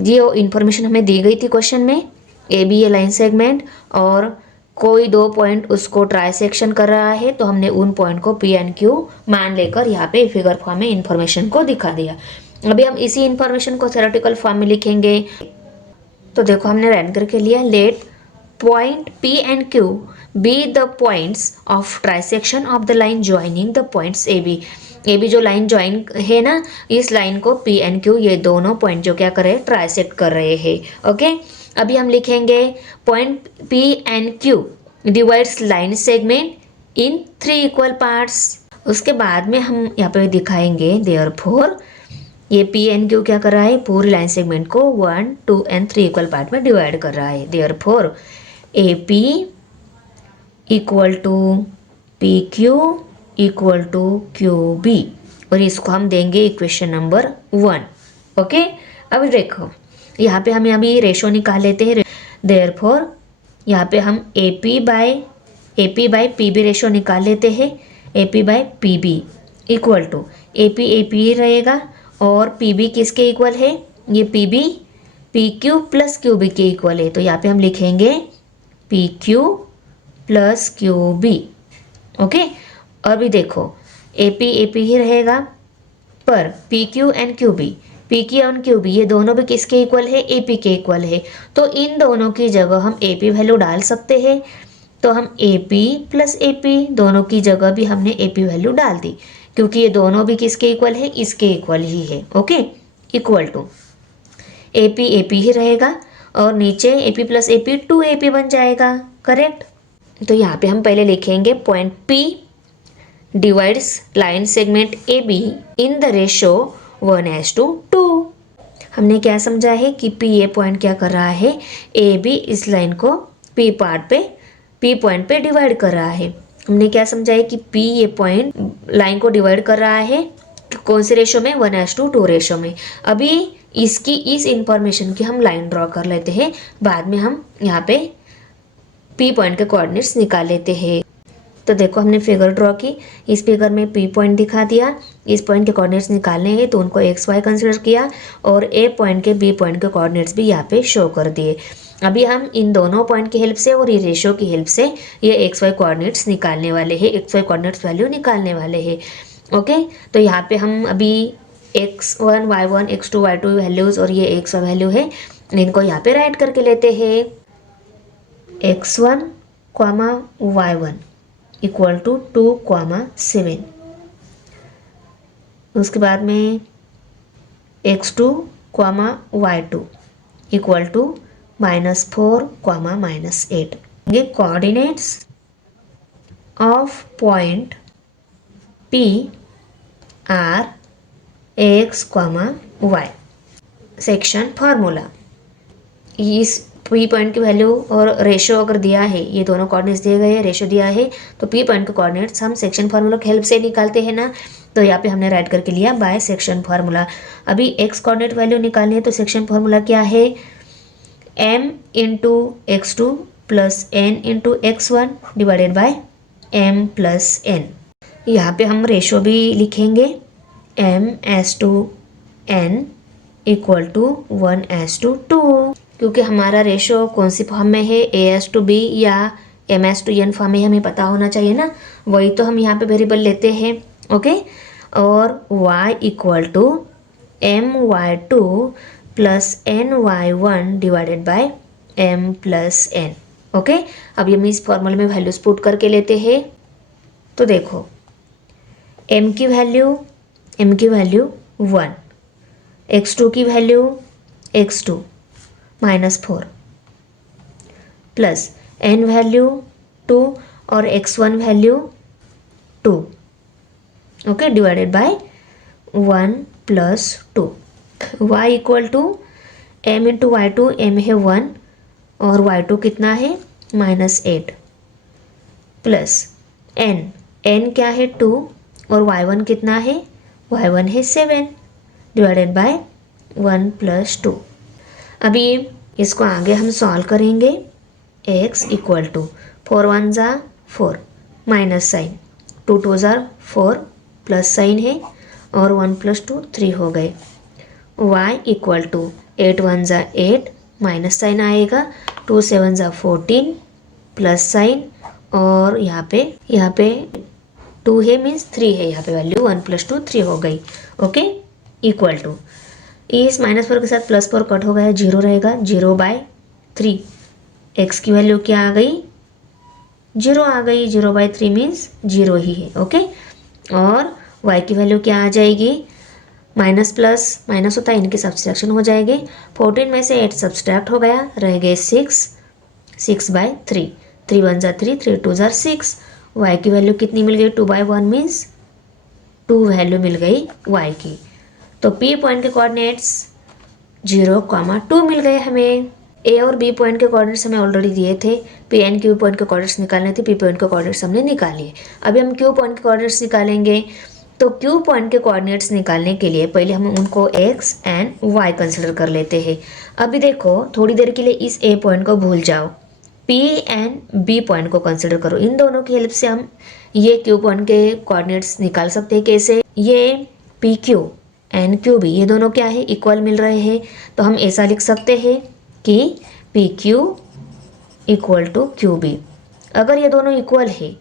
ये इन्फॉर्मेशन हमें दी गई थी क्वेश्चन में, A B a line segment और कोई 2 पॉइंट उसको ट्राइसेक्शन कर रहा है, तो हमने उन पॉइंट को पी एंड क्यू मान लेकर यहाँ पे फिगर फॉर्म में इन्फॉर्मेशन को दिखा दिया। अभी हम इसी इन्फॉर्मेशन को थ्योरेटिकल फॉर्म में लिखेंगे। तो देखो हमने राइट करके लिया, let point P and Q be the points of trisection of the line joining the points A B जो लाइन ज्वाइन है ना, इस लाइन को पी एंड क्यू ये दोनों पॉइंट जो क्या कर रहे हैं, ट्राइसेक्ट कर रहे हैं। ओके, अभी हम लिखेंगे point P and Q divides line segment in 3 equal parts. उसके बाद में हम यहाँ पे दिखाएंगे देयरफॉर ये पी एंड क्यू क्या कर रहा है, पूरी लाइन सेगमेंट को 1, 2 एंड 3 इक्वल पार्ट में डिवाइड कर रहा है। Therefore A P equal to P Q equal to Q B, और इसको हम देंगे इक्वेशन नंबर 1। ओके, अभी देखो यहाँ पे हम अभी रेशो निकाल लेते हैं। देयरफॉर यहाँ पे हम A P by P B ratio निकाल लेते हैं। A P by P B equal to A P रहेगा, और पी बी किसके इक्वल है, ये P B P Q plus Q B के इक्वल है। तो यहाँ पे हम लिखेंगे P Q plus Q B. Okay, अभी देखो ए पी ही रहेगा, पर P Q and Q B ये दोनों भी किसके इक्वल है, ए पी के इक्वल है। तो इन दोनों की जगह हम ए पी वैल्यू डाल सकते हैं। तो हम A P plus A P दोनों की जगह भी हमने ए पी वैल्यू डाल दी, क्योंकि ये दोनों भी किसके इक्वल है, इसके इक्वल ही है। Okay, equal to A P ही रहेगा, और नीचे A P plus A P 2AP बन जाएगा, करेक्ट। तो यहाँ पे हम पहले लिखेंगे point P divides line segment A B in the ratio 1:2। हमने क्या समझा है कि पी ए पॉइंट क्या कर रहा है, ए बी इस लाइन को पी पॉइंट पे डिवाइड कर रहा है। हमने क्या समझा है कि पी ये पॉइंट लाइन को डिवाइड कर रहा है कौन से रेशो में, 1:2 रेशो में। अभी इस इंफॉर्मेशन की हम लाइन ड्रॉ कर लेते हैं, बाद में हम यहाँ पे पी पॉइंट के कोऑर्डिनेट्स निकाल लेते हैं। तो देखो हमने फिगर ड्रॉ की, इस फिगर में पी पॉइंट दिखा दिया, इस पॉइंट के कोऑर्डिनेट्स निकालने हैं तो उनको एक्स वाई कंसिडर किया, और ए पॉइंट के बी पॉइंट के कोऑर्डिनेट्स भी यहाँ पे शो कर दिए। अभी हम इन दोनों पॉइंट की हेल्प से और ये रेशो की हेल्प से ये एक्स वाई कोऑर्डिनेट्स निकालने वाले हैं, एक्स वाई कोऑर्डिनेट्स वैल्यू निकालने वाले हैं। ओके, तो यहाँ पे हम अभी x1 y1 x2 y2 values और ये x वैल्यू है, इनको यहाँ पे राइट करके लेते हैं। x1, y1 equal to 2, 7। उसके बाद में x2, y2 इक्वल टू -4, -8। ये coordinates of point P are x, y। Section formula, इस पी पॉइंट की वैल्यू और रेशो अगर दिया है, ये दोनों कोऑर्डिनेट्स दिए गए हैं, रेशो दिया है, तो पी पॉइंट के कोऑर्डिनेट्स हम सेक्शन फार्मूला की हेल्प से निकालते हैं ना। तो यहाँ पे हमने राइट करके लिया बाय सेक्शन फार्मूला। अभी एक्स कोऑर्डिनेट वैल्यू निकालनी है, तो सेक्शन फार्मूला क्या है, m into x2 plus n into x1 divided by m plus n। यहाँ पे हम रेशो भी लिखेंगे, m/n इक्वल टू 1:2, क्योंकि हमारा रेशो कौन सी फॉर्म में है, a/b या m/n फॉर्म में, हमें पता होना चाहिए ना, वही तो हम यहाँ पे वेरिएबल लेते हैं। ओके, और y equal to my2 plus ny1 divided by m plus n। Okay, अब ये हम इस फॉर्मूले में वैल्यूज पुट करके लेते हैं। तो देखो m की वैल्यू 1, x2 की value x2 -4 plus n value 2 और x1 value 2। Okay, divided by 1 plus 2। y equal to m into y2, m है 1 और y2 कितना है -8 प्लस n क्या है 2 और y1 कितना है, y1 है 7 डिवाइडेड बाय 1 प्लस 2। अभी इसको आगे हम सॉल्व करेंगे। x इक्वल टू 4 1 ज़ा 4 माइनस साइन, 2 2 ज़ा 4 प्लस साइन है और 1 प्लस 2 3 हो गए। y इक्वल टू 8 1 ज़ा 8 माइनस साइन आएगा, 2 7 ज़ा 14 प्लस साइन और यहाँ पे 2 है मीन्स 3 है, यहाँ पे वैल्यू 1 प्लस 2 3 हो गई। ओके, इक्वल टू इस -4 के साथ +4 कट हो गया, 0 रहेगा, 0/3। x की वैल्यू क्या आ गई, 0 आ गई, 0/3 मीन्स 0 ही है। ओके, और y की वैल्यू क्या आ जाएगी, माइनस प्लस माइनस होता है, इनकी सब्सट्रैक्शन हो जाएगी। 14 में से 8 सब्सट्रैक्ट हो गया, रह गए 6/3। 3 1 ज़ा 3, 3 2 ज़ा 6। y की वैल्यू कितनी मिल गई, 2/1 मीन्स 2 वैल्यू मिल गई y की। तो P पॉइंट के कोऑर्डिनेट्स 0,2 मिल गए हमें। A और B पॉइंट के कोऑर्डिनेट्स हमें ऑलरेडी दिए थे। P एंड Q पॉइंट के कोऑर्डिनेट्स निकालने थे, P पॉइंट के कोऑर्डिनेट्स हमने निकाल लिए। अभी हम Q पॉइंट के कोऑर्डिनेट्स निकालेंगे। तो Q पॉइंट के कोऑर्डिनेट्स निकालने के लिए पहले हम उनको x एंड y कंसिडर कर लेते हैं। अभी देखो थोड़ी देर के लिए इस A पॉइंट को भूल जाओ, P एंड B पॉइंट को कंसिडर करो। इन दोनों की हेल्प से हम ये Q पॉइंट के कोऑर्डिनेट्स निकाल सकते हैं। कैसे, ये PQ एंड QB ये दोनों क्या है, इक्वल मिल रहे हैं। तो हम ऐसा लिख सकते हैं कि PQ इक्वल टू QB। अगर ये दोनों इक्वल है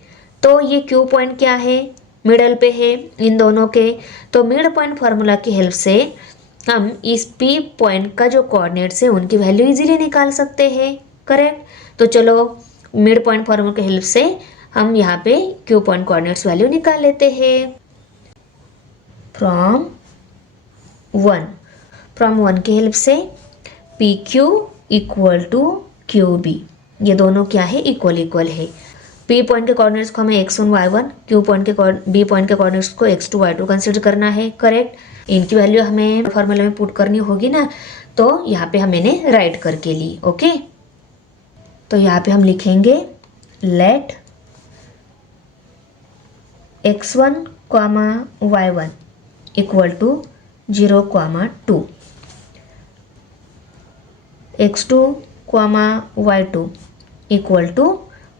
तो ये Q पॉइंट क्या है, मिडल पे है इन दोनों के। तो मिड पॉइंट फार्मूला की हेल्प से हम इस P पॉइंट का जो कोऑर्डिनेट्स है उनकी वैल्यू इजीली निकाल सकते हैं। करेक्ट, तो चलो मिड पॉइंट फार्मूला की हेल्प से हम यहाँ पे Q पॉइंट कोऑर्डिनेट्स वैल्यू निकाल लेते हैं। फ्रॉम 1 की हेल्प से PQ इक्वल टू QB, ये दोनों क्या है, इक्वल है। P पॉइंट के कोऑर्डिनेट्स को हमें x1 y1, Q पॉइंट के B पॉइंट के कोऑर्डिनेट्स को x2 y2 कंसिडर करना है। करेक्ट, इनकी वैल्यू हमें फॉर्मूला में पुट करनी होगी ना, तो यहाँ पे हमने राइट करके ली। ओके, तो यहाँ पे हम लिखेंगे let x1, y1 equal to 0,2, x2, y2 equal to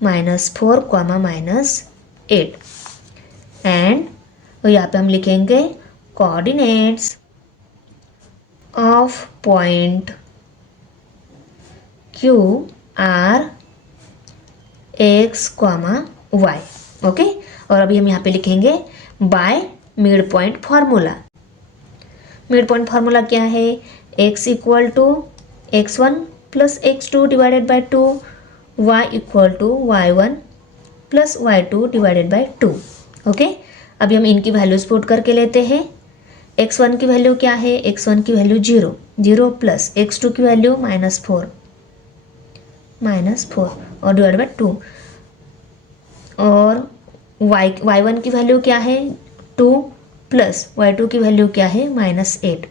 -4, -8 and यहाँ पे हम लिखेंगे coordinates of point Q are x, y। Okay, और अभी हम यहाँ पे लिखेंगे by mid point formula. Mid point formula क्या है, x equal to x1 plus x2 divided by 2, y equal to y1 plus y2 divided by 2। Okay, अभी हम इनकी वैल्यूज पुट करके लेते हैं। x1 की वैल्यू क्या है, x1 की वैल्यू 0 प्लस x2 की वैल्यू -4 और डिवाइड बाय 2 और y1 की वैल्यू क्या है 2 प्लस y2 की वैल्यू क्या है -8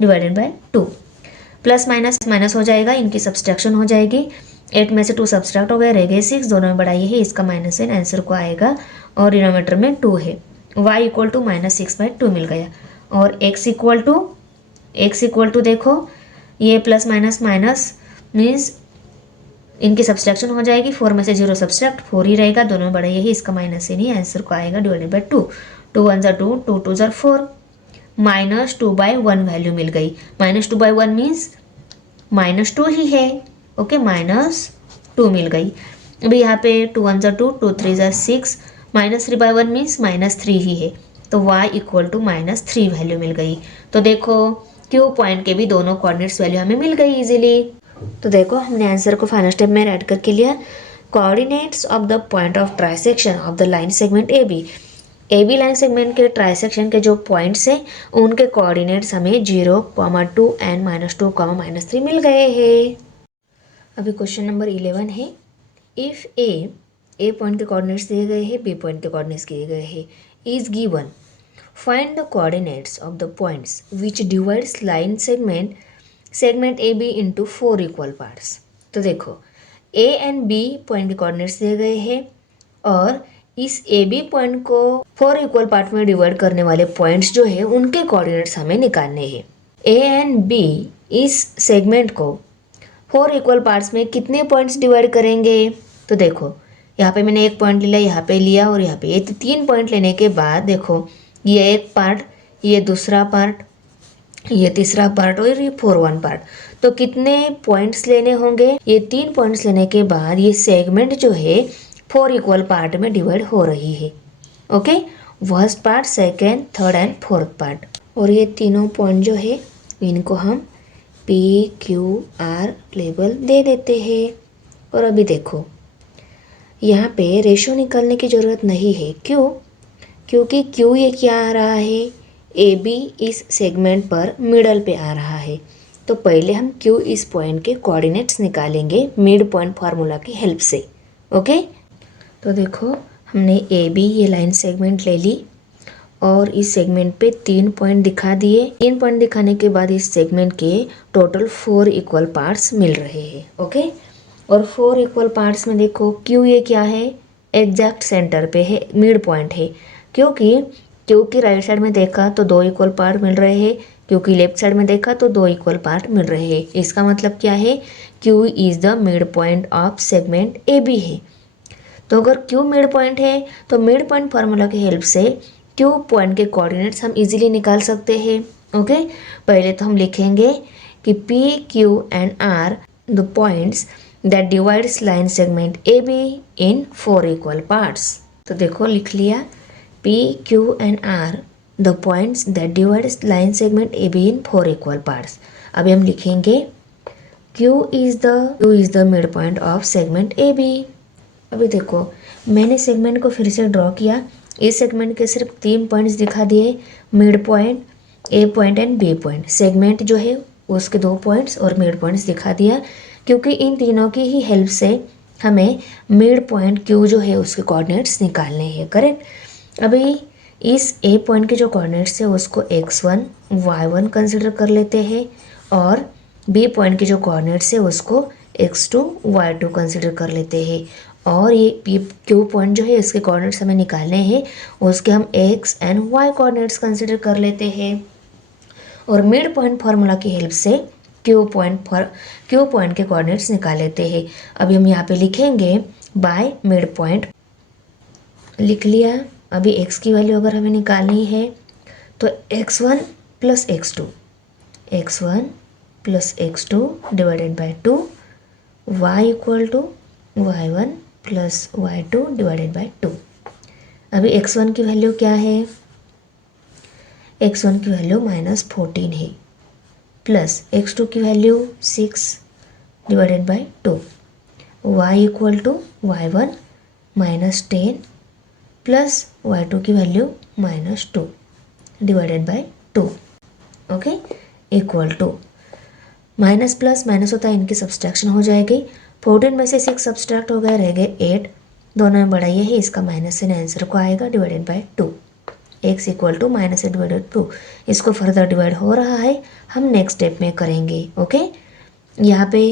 divided by 2। Plus minus minus हो जाएगा, इनकी सब्सट्रैक्शन हो जाएगी। 8 में से 2 सब्सट्रैक्ट हो गए, रह गए 6, दोनों में बड़ा ये है, इसका माइनस है, आंसर को आएगा और डिनोमिनेटर में 2 है। y इक्वल टू -6/2 मिल गया और x इक्वल टू देखो ये प्लस माइनस माइनस मीन्स इनकी सब्सट्रैक्शन हो जाएगी। 4 में से 0 सब्सट्रैक्ट 4 ही रहेगा, दोनों में बड़ा यही, इसका माइनस है नहीं, आंसर को आएगा डिवाइडेड बाय 2। 2 1 ज़ा 2, 2 2 ज़ा 4, -2/1 वैल्यू मिल गई। -2/1 मीन्स -2 ही है। ओके, -2 मिल गई। अभी यहाँ पे 2 1 ज़ा 2, 2 3 ज़ा 6, -3/1 मीन्स -3 ही है। तो y इक्वल टू -3 वैल्यू मिल गई। तो देखो Q पॉइंट के भी दोनों कोऑर्डिनेट्स वैल्यू हमें मिल गई इजीली। तो देखो हमने आंसर को फाइनल स्टेप में ऐड करके लिया। Coordinates of the point of trisection of the line segment A B line segment के ट्राइसेक्शन के जो पॉइंट्स हैं उनके कोऑर्डिनेट्स हमें 0, 2 एंड -2, -3 मिल गए हैं। अभी क्वेश्चन नंबर 11 है। इफ़ ए पॉइंट के कोऑर्डिनेट्स दिए गए हैं, बी पॉइंट के कोऑर्डिनेट्स दिए गए हैं, is given, find the coordinates of the points which divides line segment A B into 4 equal parts. तो देखो ए एंड बी पॉइंट के कोऑर्डिनेट्स दिए गए हैं और इस ए बी पॉइंट को 4 इक्वल पार्ट में डिवाइड करने वाले पॉइंट्स जो है उनके कोऑर्डिनेट्स हमें निकालने हैं। ए एंड बी इस सेगमेंट को 4 इक्वल पार्ट्स में कितने पॉइंट्स डिवाइड करेंगे। तो देखो यहाँ पे मैंने एक पॉइंट लिया, यहाँ पे लिया और यहाँ पे, ये 3 पॉइंट लेने के बाद देखो ये एक पार्ट, ये दूसरा पार्ट, ये तीसरा पार्ट और ये 4th पार्ट। तो कितने पॉइंट्स लेने होंगे। ये 3 पॉइंट्स लेने के बाद ये सेगमेंट जो है 4 इक्वल पार्ट में डिवाइड हो रही है। Okay, first part, second, third and fourth part. और ये तीनों पॉइंट जो है इनको हम P, Q, R लेबल दे देते हैं। और अभी देखो यहाँ पे रेशो निकालने की ज़रूरत नहीं है। क्यों? क्योंकि Q ये क्या आ रहा है, ए बी इस सेगमेंट पर मिडल पे आ रहा है। तो पहले हम Q इस पॉइंट के कोऑर्डिनेट्स निकालेंगे मिड पॉइंट फार्मूला की हेल्प से। ओके, तो देखो हमने ए बी ये लाइन सेगमेंट ले ली और इस सेगमेंट पे 3 पॉइंट दिखा दिए। 3 पॉइंट दिखाने के बाद इस सेगमेंट के टोटल 4 इक्वल पार्ट्स मिल रहे हैं। ओके, और 4 इक्वल पार्ट्स में देखो Q ये क्या है, एग्जैक्ट सेंटर पे है, मिड पॉइंट है। क्योंकि राइट साइड में देखा तो 2 इक्वल पार्ट मिल रहे हैं, क्योंकि लेफ्ट साइड में देखा तो 2 इक्वल पार्ट मिल रहे हैं। इसका मतलब क्या है, Q is the mid point of segment A B है। तो अगर Q मिड पॉइंट है तो मिड पॉइंट फार्मूला की हेल्प से Q पॉइंट के कोऑर्डिनेट्स हम इजीली निकाल सकते हैं। ओके, पहले तो हम लिखेंगे कि P, Q and R the points that divides line segment A B in 4 equal parts. तो देखो लिख लिया, P, Q and R the points that divides line segment A B in 4 equal parts. अभी हम लिखेंगे Q is the mid point of segment A B. अभी देखो मैंने सेगमेंट को फिर से ड्रॉ किया। इस सेगमेंट के सिर्फ 3 पॉइंट्स दिखा दिए, mid point, A point and B point. Segment जो है उसके 2 पॉइंट्स और मिड पॉइंट्स दिखा दिया, क्योंकि इन तीनों की ही हेल्प से हमें मिड पॉइंट Q जो है उसके कोऑर्डिनेट्स निकालने हैं। करेक्ट। अभी इस ए पॉइंट के जो कोऑर्डिनेट्स है उसको x1, y1 कंसिडर कर लेते हैं और बी पॉइंट के जो कोऑर्डिनेट्स है उसको x2, y2 कंसिडर कर लेते हैं। और ये Q पॉइंट जो है इसके कोऑर्डिनेट्स हमें निकालने हैं, उसके हम x and y coordinates consider कर लेते हैं और मिड पॉइंट फार्मूला की हेल्प से Q पॉइंट के कोऑर्डिनेट्स निकाल लेते हैं। अभी हम यहाँ पे लिखेंगे बाय मिड पॉइंट, लिख लिया। अभी x की वैल्यू अगर हमें निकालनी है तो x1 plus x2 divided by 2, y equal to y1 plus y2 divided by 2। अभी x1 की वैल्यू क्या है, x1 की वैल्यू -14 है, प्लस x2 की value 6 divided by 2, y equal to y1 -10 plus y2 की value -2 divided by 2। Okay, equal to minus plus minus होता है, इनकी सब्सट्रैक्शन हो जाएगी। 14 में से 6 सब्सट्रैक्ट हो गए, रह गए 8, दोनों में बड़ा ये है, इसका माइनस से आंसर को आएगा divided by 2। x equal to -8 divided 2। इसको फर्दर डिवाइड हो रहा है, हम नेक्स्ट स्टेप में करेंगे। ओके, यहाँ पे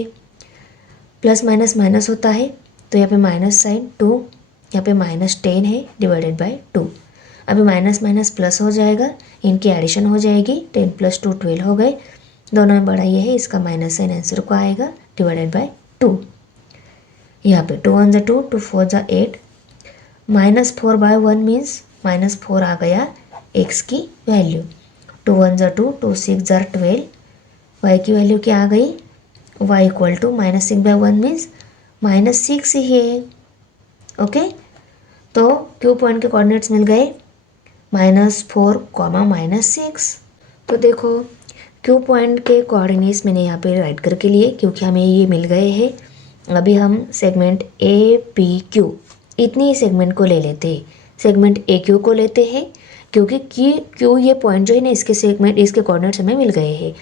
प्लस माइनस माइनस होता है तो यहाँ पे माइनस साइन 2, यहाँ पे -10 है डिवाइडेड बाय 2। अभी माइनस माइनस प्लस हो जाएगा, इनकी एडिशन हो जाएगी, 10 + 2 12 हो गए, दोनों में बड़ा ये है, इसका माइनस साइन आंसर को आएगा डिवाइडेड बाय 2। यहाँ पे 2 1 2, 2 4 8, -4/1 मीन्स -4 आ गया x की वैल्यू। 2 1 2, 2 6 12, y की वैल्यू क्या आ गई, y इक्वल टू -6/1 मीन्स -6 ही है। ओके, तो Q पॉइंट के कोऑर्डिनेट्स मिल गए -4, -6। तो देखो क्यू पॉइंट के कोऑर्डिनेट्स मैंने यहाँ पे राइट करके लिए क्योंकि हमें ये मिल गए हैं। अभी हम सेगमेंट APQ इतनी ही सेगमेंट को ले लेते हैं। सेगमेंट AQ को लेते हैं क्योंकि क्यू ये पॉइंट जो है ना इसके कोऑर्डिनेट्स हमें मिल गए हैं।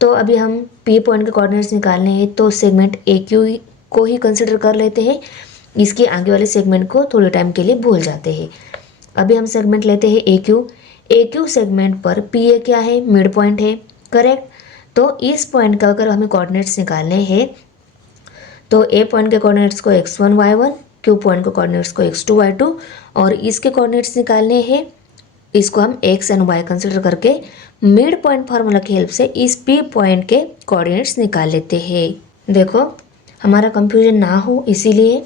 तो अभी हम P पॉइंट के कोऑर्डिनेट्स निकालने हैं तो सेगमेंट AQ को ही कंसिडर कर लेते हैं। इसके आगे वाले सेगमेंट को थोड़े टाइम के लिए भूल जाते हैं। अभी हम सेगमेंट लेते हैं AQ सेगमेंट पर PA क्या है, मिड पॉइंट है, करेक्ट। तो इस पॉइंट का अगर हमें कोऑर्डिनेट्स निकालने हैं तो A पॉइंट के कोऑर्डिनेट्स को x1 y1, Q पॉइंट के कोऑर्डिनेट्स को x2 y2 और इसके कोऑर्डिनेट्स निकालने हैं। इसको हम x एंड y कंसिडर करके मिड पॉइंट फार्मूला की हेल्प से इस P पॉइंट के कोऑर्डिनेट्स निकाल लेते हैं। देखो हमारा कंफ्यूजन ना हो इसीलिए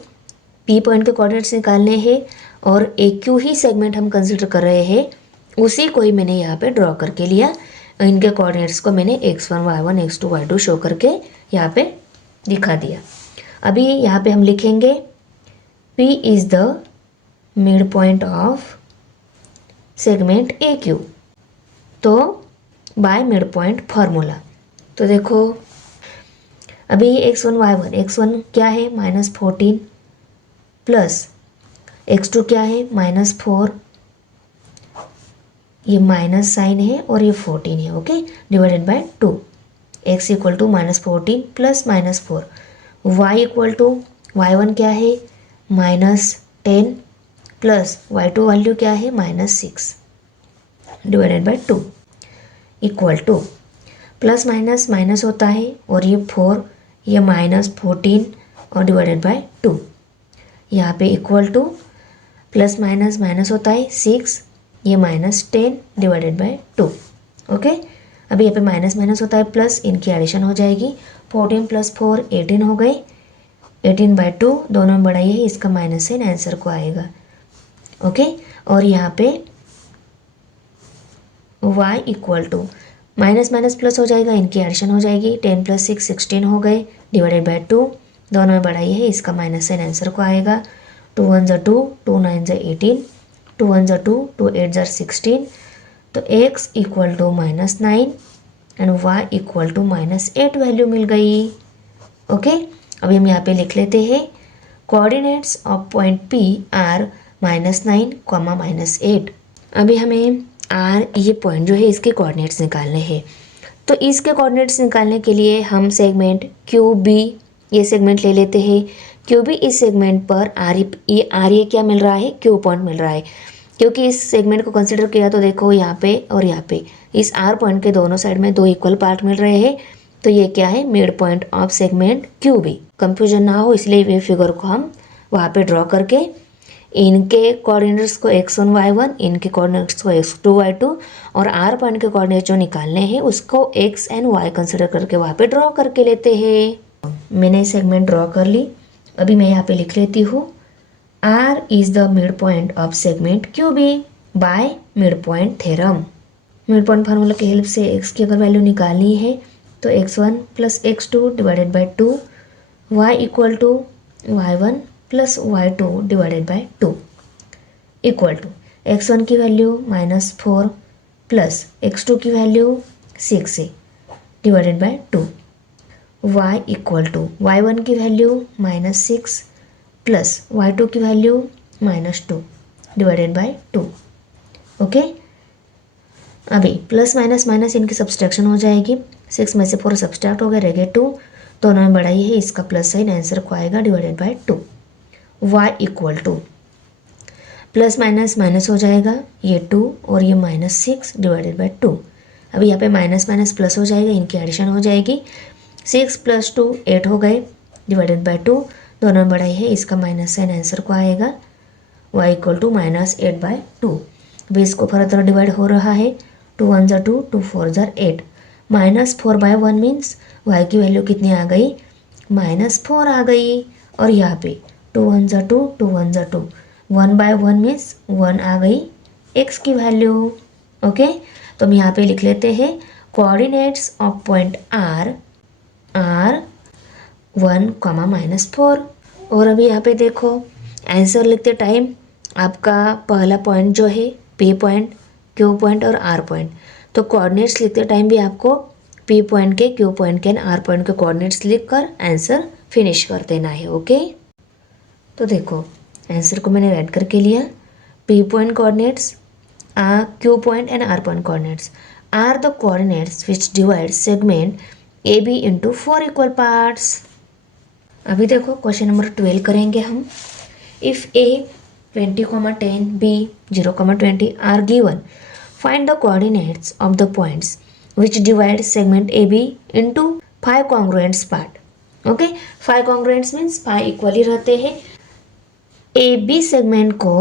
P पॉइंट के कोऑर्डिनेट्स निकालने हैं और AQ ही सेगमेंट हम कंसिडर कर रहे हैं, उसी को ही मैंने यहाँ पे ड्रॉ करके लिया। इनके कोऑर्डिनेट्स को मैंने x1 y1 x2 y2 show करके यहाँ पे दिखा दिया। अभी यहाँ पे हम लिखेंगे P is the mid point of segment AQ, तो बाय मिड पॉइंट फार्मूला। तो देखो अभी x1 y1, x1 क्या है -14 प्लस x2 क्या है -4, ये माइनस साइन है और ये 14 है, okay, divided by 2। x equal to -14 plus -4, y equal to y1 क्या है -10 प्लस y2 वैल्यू क्या है -6 divided by 2 equal to plus minus minus होता है और ये 4, ये -14 और डिवाइडेड बाय 2। यहाँ पे equal to plus minus minus होता है 6, ये -10 डिवाइडेड बाय 2, ओके। अभी यहाँ पे माइनस माइनस होता है प्लस, इनकी एडिशन हो जाएगी। 14 + 4 18 हो गए, 18/2 दोनों में बढ़ाइए, इसका माइनस साइन आंसर को आएगा, ओके। और यहाँ पे y equal to minus minus plus हो जाएगा, इनकी एडिशन हो जाएगी। 10 + 6 16 हो गए, डिवाइडेड बाय 2 दोनों में बढ़ाइए, इसका माइनस साइन आंसर को आएगा। 2 1 = 2, 2 9 = 18, 2 1 = 2, 2 8 = 16। तो x equal to -9 and y equal to -8 value मिल गई, ओके। अभी हम यहाँ पे लिख लेते हैं coordinates of point P are -9, -8। अभी हमें r ये पॉइंट जो है इसके कोऑर्डिनेट्स निकालने हैं। तो इसके कोऑर्डिनेट्स निकालने के लिए हम सेगमेंट QB ये सेगमेंट ले लेते हैं। QB इस सेगमेंट पर ये क्या मिल रहा है, Q पॉइंट मिल रहा है। क्योंकि इस सेगमेंट को कंसिडर किया तो देखो यहाँ पे और यहाँ पे इस R पॉइंट के दोनों साइड में 2 इक्वल पार्ट मिल रहे हैं, तो ये क्या है, mid point of segment QB। Confusion ना हो इसलिए ये फिगर को हम वहाँ पे ड्रॉ करके इनके कोऑर्डिनेट्स को x1 y1, इनके कोऑर्डिनेट्स को x2 y2 और R पॉइंट के कोऑर्डिनेट जो निकालने हैं उसको x एंड y कंसिडर करके वहाँ पे ड्रॉ करके लेते हैं। मैंने सेगमेंट ड्रॉ कर ली। अभी मैं यहाँ पे लिख लेती हूँ R is the mid point of segment QB bye mid point theorem. Mid point formula की हेल्प से x की अगर वैल्यू निकालनी है तो x1 + x2 divided by 2, y equal to y1 + y2 divided by 2 equal to x1 की value -4 plus x2 की value 6 है divided by 2, y equal to y1 की वैल्यू -6 प्लस y2 की वैल्यू -2 डिवाइडेड बाय 2, ओके। अभी plus minus minus इनकी subtraction हो जाएगी, 6 में से 4 सब्सट्रैक्ट हो गए, रह गए 2, दोनों में बढ़ाई है, इसका प्लस साइन आंसर को आएगा divided by 2। y equal to plus minus minus हो जाएगा, ये 2 और ये -6 डिवाइडेड बाय 2। अभी यहाँ पे माइनस माइनस प्लस हो जाएगा, इनकी एडिशन हो जाएगी, 6 + 2 8 हो गए डिवाइडेड बाय 2, दोनों में बढ़ाई है, इसका माइनस साइन आंसर को आएगा y इक्वल टू -8/2। अभी इसको फर्दर डिवाइड हो रहा है, 2 1 = 2, 2 4 = 8, -4/1 मीन्स y की वैल्यू कितनी आ गई, -4 आ गई। और यहाँ पे 2 1 = 2, 2 1 = 2, 1/1 मीन्स 1 आ गई x की वैल्यू, ओके। तो हम यहाँ पे लिख लेते हैं कोऑर्डिनेट्स ऑफ पॉइंट R 1, -4। और अभी यहाँ पे देखो आंसर लिखते टाइम आपका पहला पॉइंट जो है P पॉइंट, Q पॉइंट और R पॉइंट। तो कोऑर्डिनेट्स लिखते टाइम भी आपको P पॉइंट के, Q पॉइंट के और R पॉइंट के कोऑर्डिनेट्स लिख कर आंसर फिनिश कर देना है। ओके, तो देखो आंसर को मैंने राइट करके लिया। P point coordinates, Q point and R point coordinates are the coordinates which divide segment AB into 4 equal parts. अभी देखो क्वेश्चन नंबर 12 करेंगे हम। If A 20, 10, B 0, 20 are given, find the coordinates of the points which divide segment AB into 5 congruent part. Okay, 5 congruents means 5 equally रहते हैं। AB segment को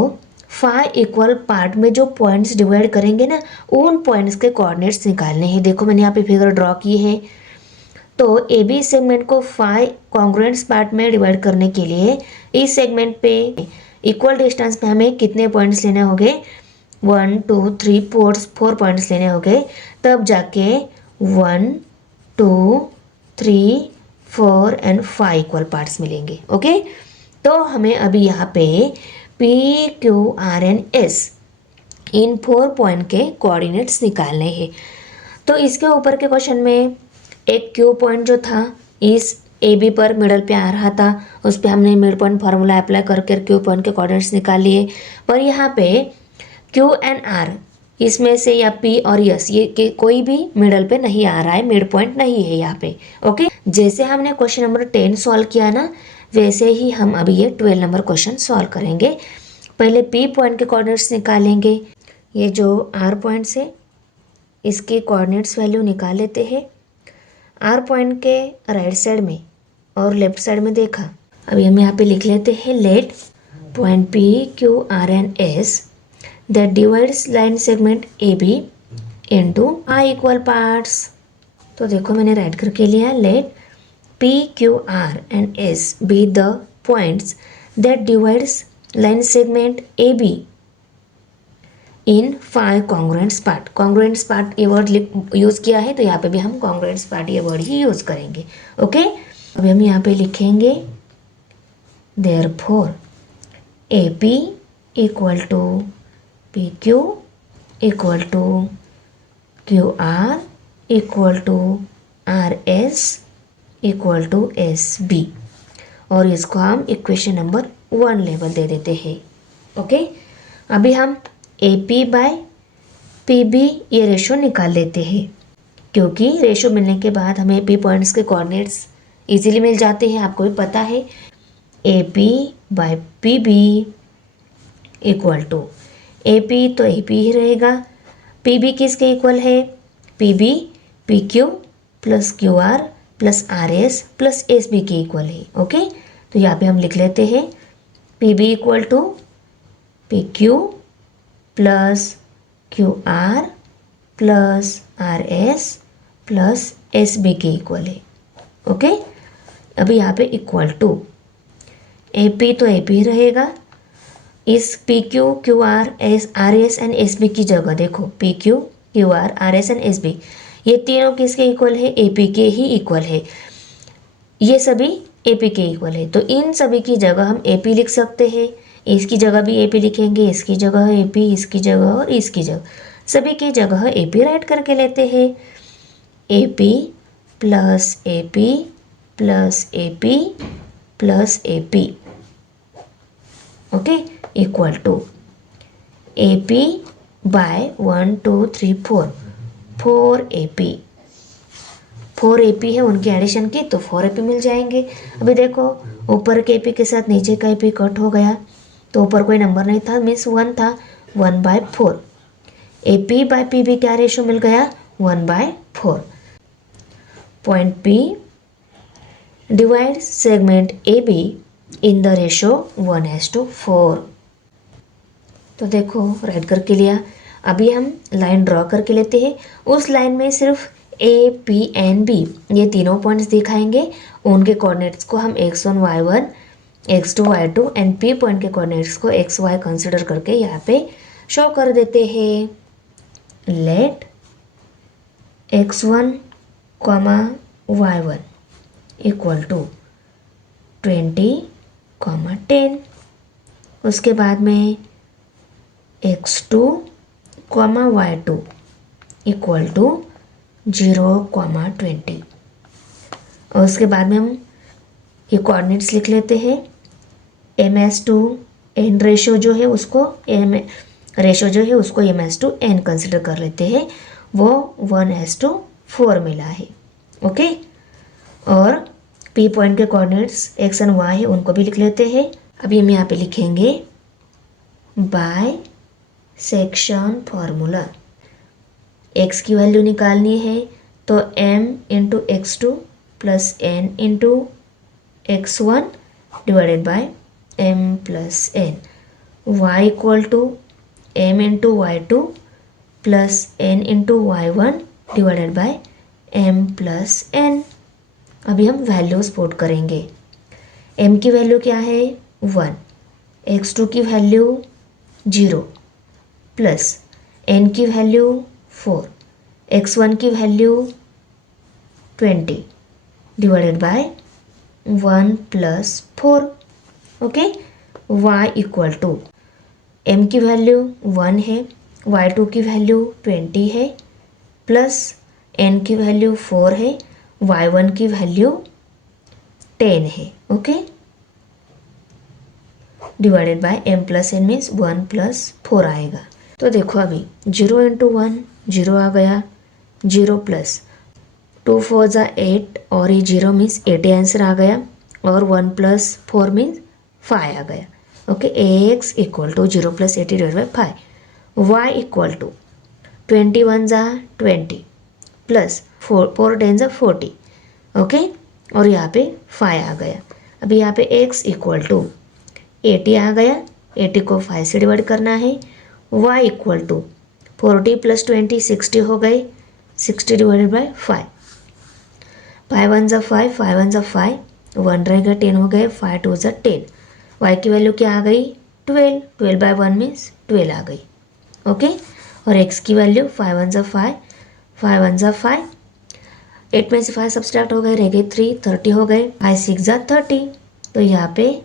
5 equal part में जो points divide करेंगे ना, उन पॉइंट्स के कोऑर्डिनेट्स निकालने हैं। देखो मैंने यहाँ पे फिगर ड्रॉ की है। तो AB सेगमेंट को 5 कॉन्ग्रुएंट्स पार्ट में डिवाइड करने के लिए इस सेगमेंट पे इक्वल डिस्टेंस पे हमें कितने पॉइंट्स लेने होंगे? 1 2 3 4 पॉइंट्स लेने होंगे, तब जाके 1 2 3 4 एंड 5 इक्वल पार्ट्स मिलेंगे। ओके, तो हमें अभी यहाँ पे P Q R and S in 4 point के कोऑर्डिनेट्स निकालने हैं। तो इसके ऊपर के क्वेश्चन में एक Q पॉइंट जो था इस AB पर मिडल पे आ रहा था, उस पर हमने मिड पॉइंट फार्मूला अप्लाई करके Q पॉइंट के कोऑर्डिनेट्स निकाल लिए। पर यहाँ पे Q एंड R इसमें से या P और S ये कोई भी मिडल पे नहीं आ रहा है, मिड पॉइंट नहीं है यहाँ पे। ओके, जैसे हमने क्वेश्चन नंबर 10 सॉल्व किया ना, वैसे ही हम अभी ये 12 नंबर क्वेश्चन सॉल्व करेंगे। पहले P पॉइंट के कोऑर्डिनेट्स निकालेंगे। ये जो R पॉइंट्स है इसके कोऑर्डिनेट्स वैल्यू निकाल लेते हैं। R पॉइंट के राइट साइड में और लेफ्ट साइड में देखा। अभी हम यहाँ पे लिख लेते हैं let point P Q R and S that divides line segment AB into 5 equal parts. तो देखो मैंने राइट करके लिया let P Q R and S be the points that divides line segment AB in 5 congruents part. Congruents part ये word use किया है, तो यहाँ पे भी हम कॉन्ग्रुएंट्स पार्ट ये वर्ड ही यूज़ करेंगे। ओके, अभी हम यहाँ पे लिखेंगे therefore AP equal to PQ equal to QR equal to RS equal to SB, और इसको हम इक्वेशन नंबर 1 लेवल दे देते हैं। ओके, अभी हम AP बाय PB ये रेशो निकाल लेते हैं, क्योंकि रेशो मिलने के बाद हमें P पॉइंट्स के कोऑर्डिनेट्स इजीली मिल जाते हैं। आपको भी पता है AP by PB equal to AP तो AP ही रहेगा, PB किसके इक्वल है? PB PQ plus QR plus RS plus SB के इक्वल है। ओके, तो यहाँ पे हम लिख लेते हैं PB equal to PQ plus QR plus RS plus SB के इक्वल है। ओके, अभी यहाँ पे इक्वल टू AP तो AP ही रहेगा। इस PQ QR RS and SB की जगह देखो PQ QR RS and SB ये तीनों किसके इक्वल है? AP के ही इक्वल है। ये सभी AP के इक्वल है, तो इन सभी की जगह हम AP लिख सकते हैं। इसकी जगह भी AP लिखेंगे, इसकी जगह AP, इसकी जगह और इसकी जगह, सभी की जगह AP राइट करके लेते हैं। AP plus AP plus AP plus AP okay equal to AP by 1 2 3 4 4 AP 4 AP है, उनकी एडिशन की तो 4 AP मिल जाएंगे। अभी देखो ऊपर के AP के साथ नीचे का AP कट हो गया, तो ऊपर कोई नंबर नहीं था, मीन्स 1 था, 1/4। AP बाय PB क्या रेशो मिल गया? 1/4। Point P divide segment AB in the ratio 1:4। तो देखो राइट करके लिया। अभी हम लाइन ड्रॉ करके लेते हैं। उस लाइन में सिर्फ A P एंड B ये तीनों पॉइंट्स दिखाएंगे, उनके कोऑर्डिनेट्स को हम x1 y1 x2 y2 and P point के कोऑर्डिनेट्स को xy कंसिडर करके यहाँ पे शो कर देते हैं। Let x1, y1 equal to 20, 10। उसके बाद में x2, comma y2 equal to 0,20। और उसके बाद में हम ये कोऑर्डिनेट्स लिख लेते हैं। m/n रेशो जो है उसको m/n कंसिडर कर लेते हैं, वो 1/4 मिला है। ओके, और P पॉइंट के कोऑर्डिनेट्स x एंड y है, उनको भी लिख लेते हैं। अभी हम यहाँ पे लिखेंगे बाय सेक्शन फॉर्मूला। x की वैल्यू निकालनी है तो m into x2 plus n into x1 divided by m plus n। y equal to m into y2 plus n into y1 divided by m plus n। अभी हम values put करेंगे। m की value क्या है 1, x2 की value 0 plus n की value 4, x1 की value 20 divided by 1 plus 4। Okay, y equal to m की वैल्यू 1 है, y2 की वैल्यू 20 है, प्लस n की वैल्यू 4 है, y1 की वैल्यू 10 है। Okay, divided by m plus n means 1 plus 4 आएगा। तो देखो अभी 0 इंटू 1 0 आ गया, 0 प्लस 2 4 जा 8 और ये 0 मीन्स 80 आंसर आ गया, और 1 प्लस 4 मीन्स 5 आ गया। Okay, ax equal to 0 plus 80 divide by 5। y equal to 21 जा 20 प्लस 4 10 जा 40। ओके, और यहाँ पे 5 आ गया। अभी यहाँ पे x इक्वल टू 80 आ गया, 80 को 5 से डिवाइड करना है। y इक्वल टू 40 प्लस 20 60 हो गए, 60 डिवाइडेड बाई 5। 5 1 जा 5, 5 1 जा 5, 1 रहेगा, 10 हो गए, 5 2 जा 10। y की वैल्यू क्या आ गई 12, 12 बाई 1 मीन्स 12 आ गई। ओके, और x की वैल्यू 5 1 जा 5, 5 1 जा 5, 8 में से 5 सब्सट्रैक्ट हो गए, रह गए 3, 30 हो गए, 5 6 जा 30। तो यहाँ पे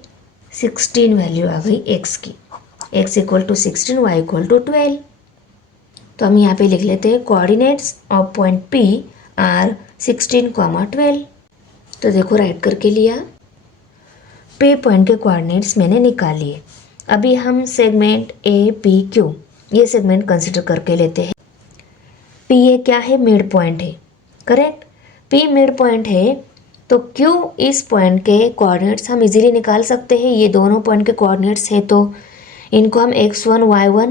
16 वैल्यू आ गई x की। x equal to 16, y equal to 12। तो हम यहाँ पे लिख लेते हैं coordinates of point P are 16, 12। तो देखो राइट करके लिया, P पॉइंट के कोऑर्डिनेट्स मैंने निकाल लिए। अभी हम सेगमेंट APQ ये सेगमेंट कंसिडर करके लेते हैं। P ये क्या है, मिड पॉइंट है, करेक्ट। P मिड पॉइंट है तो Q इस पॉइंट के कोऑर्डिनेट्स हम इजीली निकाल सकते हैं। ये दोनों पॉइंट के कोऑर्डिनेट्स है तो इनको हम x1 y1,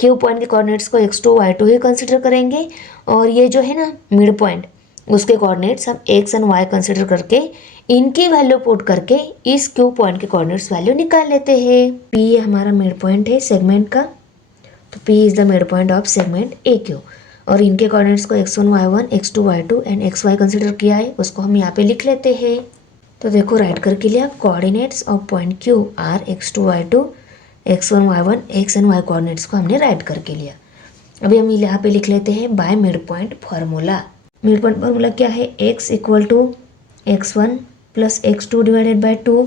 Q पॉइंट के कोऑर्डिनेट्स को x2 y2 ही कंसिडर करेंगे, और ये जो है ना मिड पॉइंट उसके कोऑर्डिनेट्स हम x एंड y कंसिडर करके इनकी वैल्यू पुट करके इस Q पॉइंट के कोऑर्डिनेट्स वैल्यू निकाल लेते हैं। P ये हमारा मिड पॉइंट है सेगमेंट का, तो P is the mid point of segment AQ, और इनके कोऑर्डिनेट्स को x1 y1 x2 y2 and xy consider किया है, उसको हम यहाँ पे लिख लेते हैं। तो देखो राइट करके लिया, coordinates of point Q are x2 y2 x1 y1 x and y coordinates को हमने राइट करके लिया। अभी हम यहाँ पे लिख लेते हैं by mid point formula. Mid point formula क्या है, x equal to x1 plus x2 divided by 2,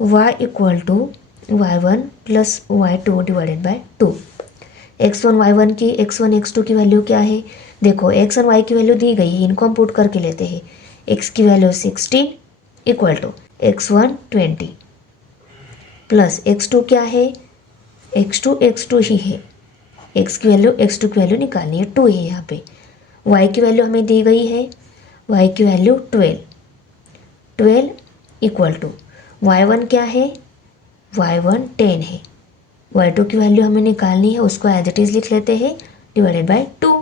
y equal to y1 plus y2 divided by 2। x1 y1 की x1 x2 की वैल्यू क्या है, देखो x और y की वैल्यू दी गई है, इनको हम पुट करके लेते हैं। x की value 16 equal to x1 20 plus x2 क्या है, x2 ही है, x की वैल्यू x2 की वैल्यू निकालनी है, 2 है यहाँ पे। y की वैल्यू हमें दी गई है, y की वैल्यू 12 इक्वल टू y1 क्या है, y1 10 है, y2 की वैल्यू हमें निकालनी है, उसको एज इट इज़ लिख लेते हैं डिवाइडेड बाय 2।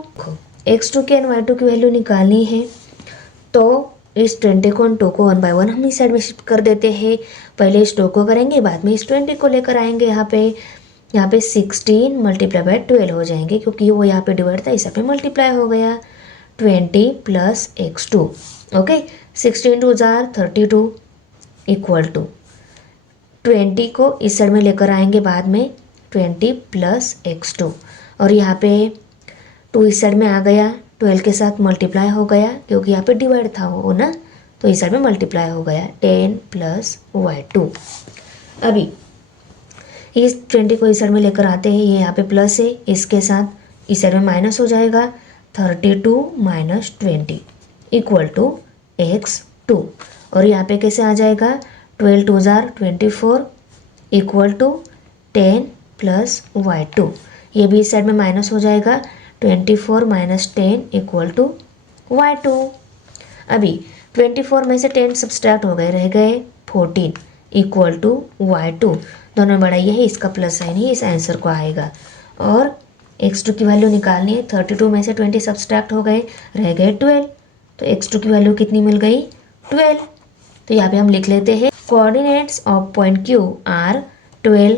x2 की एंड y2 की वैल्यू निकालनी है तो इस 20 को 2 को 1 बाय 1 हम इस साइड में शिफ्ट कर देते हैं। पहले इस 2 को करेंगे, बाद में इस 20 को लेकर आएंगे। यहाँ पे 16 मल्टीप्लाई बाय 12 हो जाएंगे, क्योंकि वो यहाँ पे डिवाइड था, इस पे मल्टीप्लाई हो गया। 20 प्लस x2, ओके, 16 2 जार 32 इक्वल टू 20 को इस साइड में लेकर आएंगे बाद में, 20 प्लस x2, और यहाँ पे 2 इस साइड में आ गया, 12 के साथ मल्टीप्लाई हो गया, क्योंकि यहाँ पे डिवाइड था वो ना, तो इस साइड में मल्टीप्लाई हो गया, 10 प्लस y2। अभी इस 20 को इस साइड में लेकर आते हैं, ये यहाँ पे प्लस है, इसके साथ इस साइड में माइनस हो जाएगा 32 माइनस 20 इक्वल टू x2। और यहाँ पे कैसे आ जाएगा 12 2 jar 24 equal to 10 plus y2। ये भी इस साइड में माइनस हो जाएगा 24 माइनस 10 इक्वल टू y2। अभी 24 में से 10 सब्सट्रैक्ट हो गए, रह गए 14 इक्वल टू y2। दोनों बड़ा ये है, इसका प्लस साइन ही इस आंसर को आएगा। और x2 की वैल्यू निकालनी है, 32 में से 20 सब्सट्रैक्ट हो गए, रह गए 12। तो x2 की वैल्यू कितनी मिल गई 12। तो यहाँ पे हम लिख लेते हैं coordinates of point Q are 12,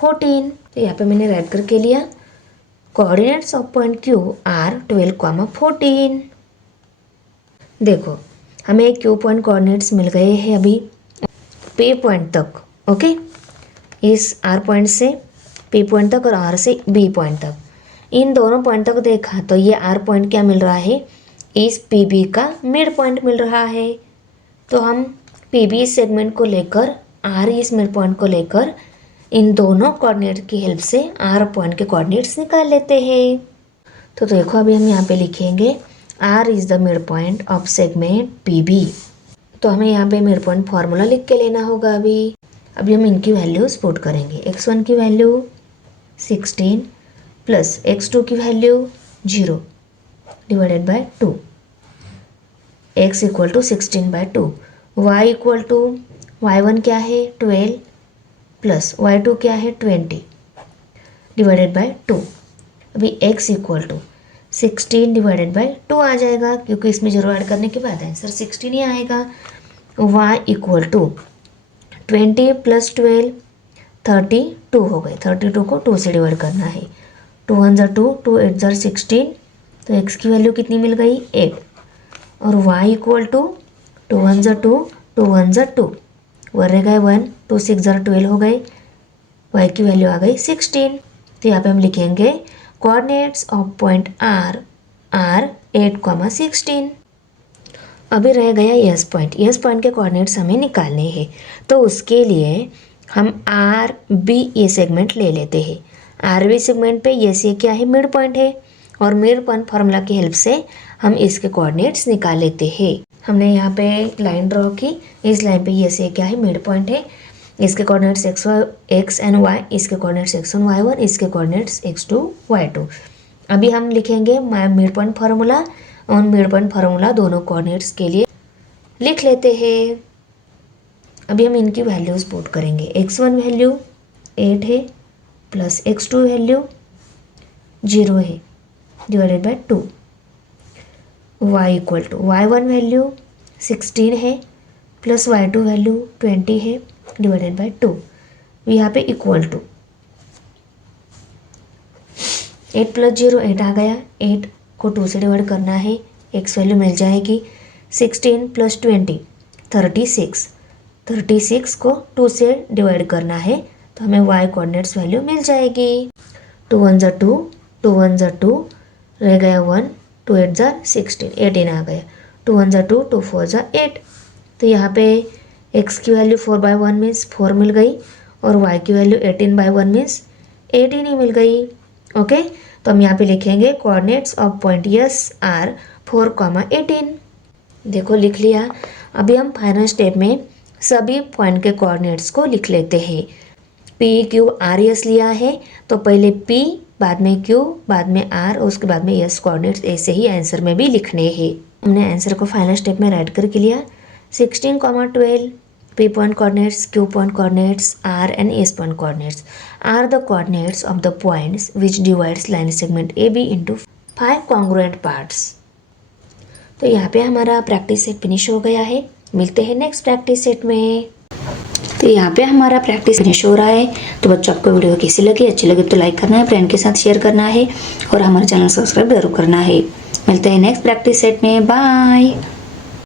14। तो यहाँ पे मैंने राइट करके लिया coordinates of point Q are 12, 14। देखो हमें Q पॉइंट कोऑर्डिनेट्स मिल गए हैं अभी P पॉइंट तक, ओके। इस R पॉइंट से P पॉइंट तक और R से B पॉइंट तक, इन दोनों पॉइंट तक देखा तो ये R पॉइंट क्या मिल रहा है, इस PB का मिड पॉइंट मिल रहा है। तो हम PB सेगमेंट को लेकर R इस मिड पॉइंट को लेकर इन दोनों कोऑर्डिनेट की हेल्प से R पॉइंट के कोऑर्डिनेट्स निकाल लेते हैं। तो देखो अभी हम यहाँ पे लिखेंगे R is the mid point of segment PB। तो हमें यहाँ पे मिड पॉइंट फार्मूला लिख के लेना होगा। अभी हम इनकी वैल्यूज पुट करेंगे। x1 की वैल्यू 16 प्लस x2 की value 0 divided by 2, x equal to 16/2, y equal to y1 क्या है 12 प्लस y2 क्या है 20 डिवाइडेड बाय 2। अभी x equal to 16 divided by 2 आ जाएगा, क्योंकि इसमें जीरो ऐड करने के बाद आंसर 16 ही आएगा। y इक्वल टू 20 प्लस 12 32 हो गए, 32 को 2 से डिवाइड करना है, 2 1 जार 2, 2 8 जार 16। तो x की वैल्यू कितनी मिल गई 8। और y इक्वल टू 2 1 जार 2, 2 1 जार 2, वर रह गए 1, 2 6 जार 12 हो गए, y की वैल्यू आ गई 16। तो यहाँ पे हम लिखेंगे कोऑर्डिनेट्स ऑफ पॉइंट R 8, 16। अभी रह गया यस पॉइंट। यस पॉइंट के कोऑर्डिनेट्स हमें निकालने हैं, तो उसके लिए हम RB ये सेगमेंट ले लेते हैं। RB सेगमेंट पे ये क्या है मिड पॉइंट है, और मिड पॉइंट फार्मूला की हेल्प से हम इसके कोऑर्डिनेट्स निकाल लेते हैं। हमने यहाँ पे लाइन ड्रॉ की, इस लाइन पे ये क्या है मिड पॉइंट है, इसके कोऑर्डिनेट्स x एंड y, इसके कोऑर्डिनेट्स x1 y1, इसके कोऑर्डिनेट्स x2 y2। अभी हम लिखेंगे मिड पॉइंट फार्मूला, और मिड पॉइंट फार्मूला दोनों कोऑर्डिनेट्स के लिए लिख लेते हैं। अभी हम इनकी वैल्यूज पुट करेंगे। x1 वैल्यू 8 है प्लस x2 वैल्यू 0 है divided by 2, y equal to y1 value 16 है प्लस y2 वैल्यू 20 है डिवाइडेड बाय 2। यहाँ पे इक्वल टू 8 प्लस 0 8 आ गया, 8 को 2 से डिवाइड करना है, x वैल्यू मिल जाएगी 16 प्लस 20 36, 36 को 2 से डिवाइड करना है, तो हमें y कोऑर्डिनेट्स वैल्यू मिल जाएगी। 2 1 जार 2, 2 1 जार 2, रह गया 1, 2 8 जार 16, 18 आ गया, 2 1 जार 2, 2 4 जार 8। तो यहाँ पे x की वैल्यू 4/1 मीन्स 4 मिल गई, और y की वैल्यू 18/1 मीन्स 18 ही मिल गई, ओके। तो हम यहाँ पे लिखेंगे coordinates of point S are 4, 18। देखो लिख लिया। अभी हम फाइनल स्टेप में सभी पॉइंट के कोऑर्डिनेट्स को लिख लेते हैं। P Q R S लिया है, तो पहले P बाद में Q बाद में R और उसके बाद में S कोऑर्डिनेट्स ऐसे ही आंसर में भी लिखने हैं। हमने आंसर को फाइनल स्टेप में राइट करके लिया। 16, 12 P point coordinates, Q point coordinates, R and S point coordinates are the coordinates of the points which divides line segment AB into 5 congruent parts। तो यहाँ पे हमारा प्रैक्टिस सेट फिनिश हो गया है। मिलते हैं नेक्स्ट प्रैक्टिस सेट में। तो यहाँ पे हमारा प्रैक्टिस फिनिश हो रहा है। तो बच्चों आपको वीडियो कैसी लगी, अच्छी लगी तो लाइक करना है, फ्रेंड के साथ शेयर करना है और हमारे चैनल सब्सक्राइब जरूर करना है। मिलते हैं नेक्स्ट प्रैक्टिस सेट में। बाय।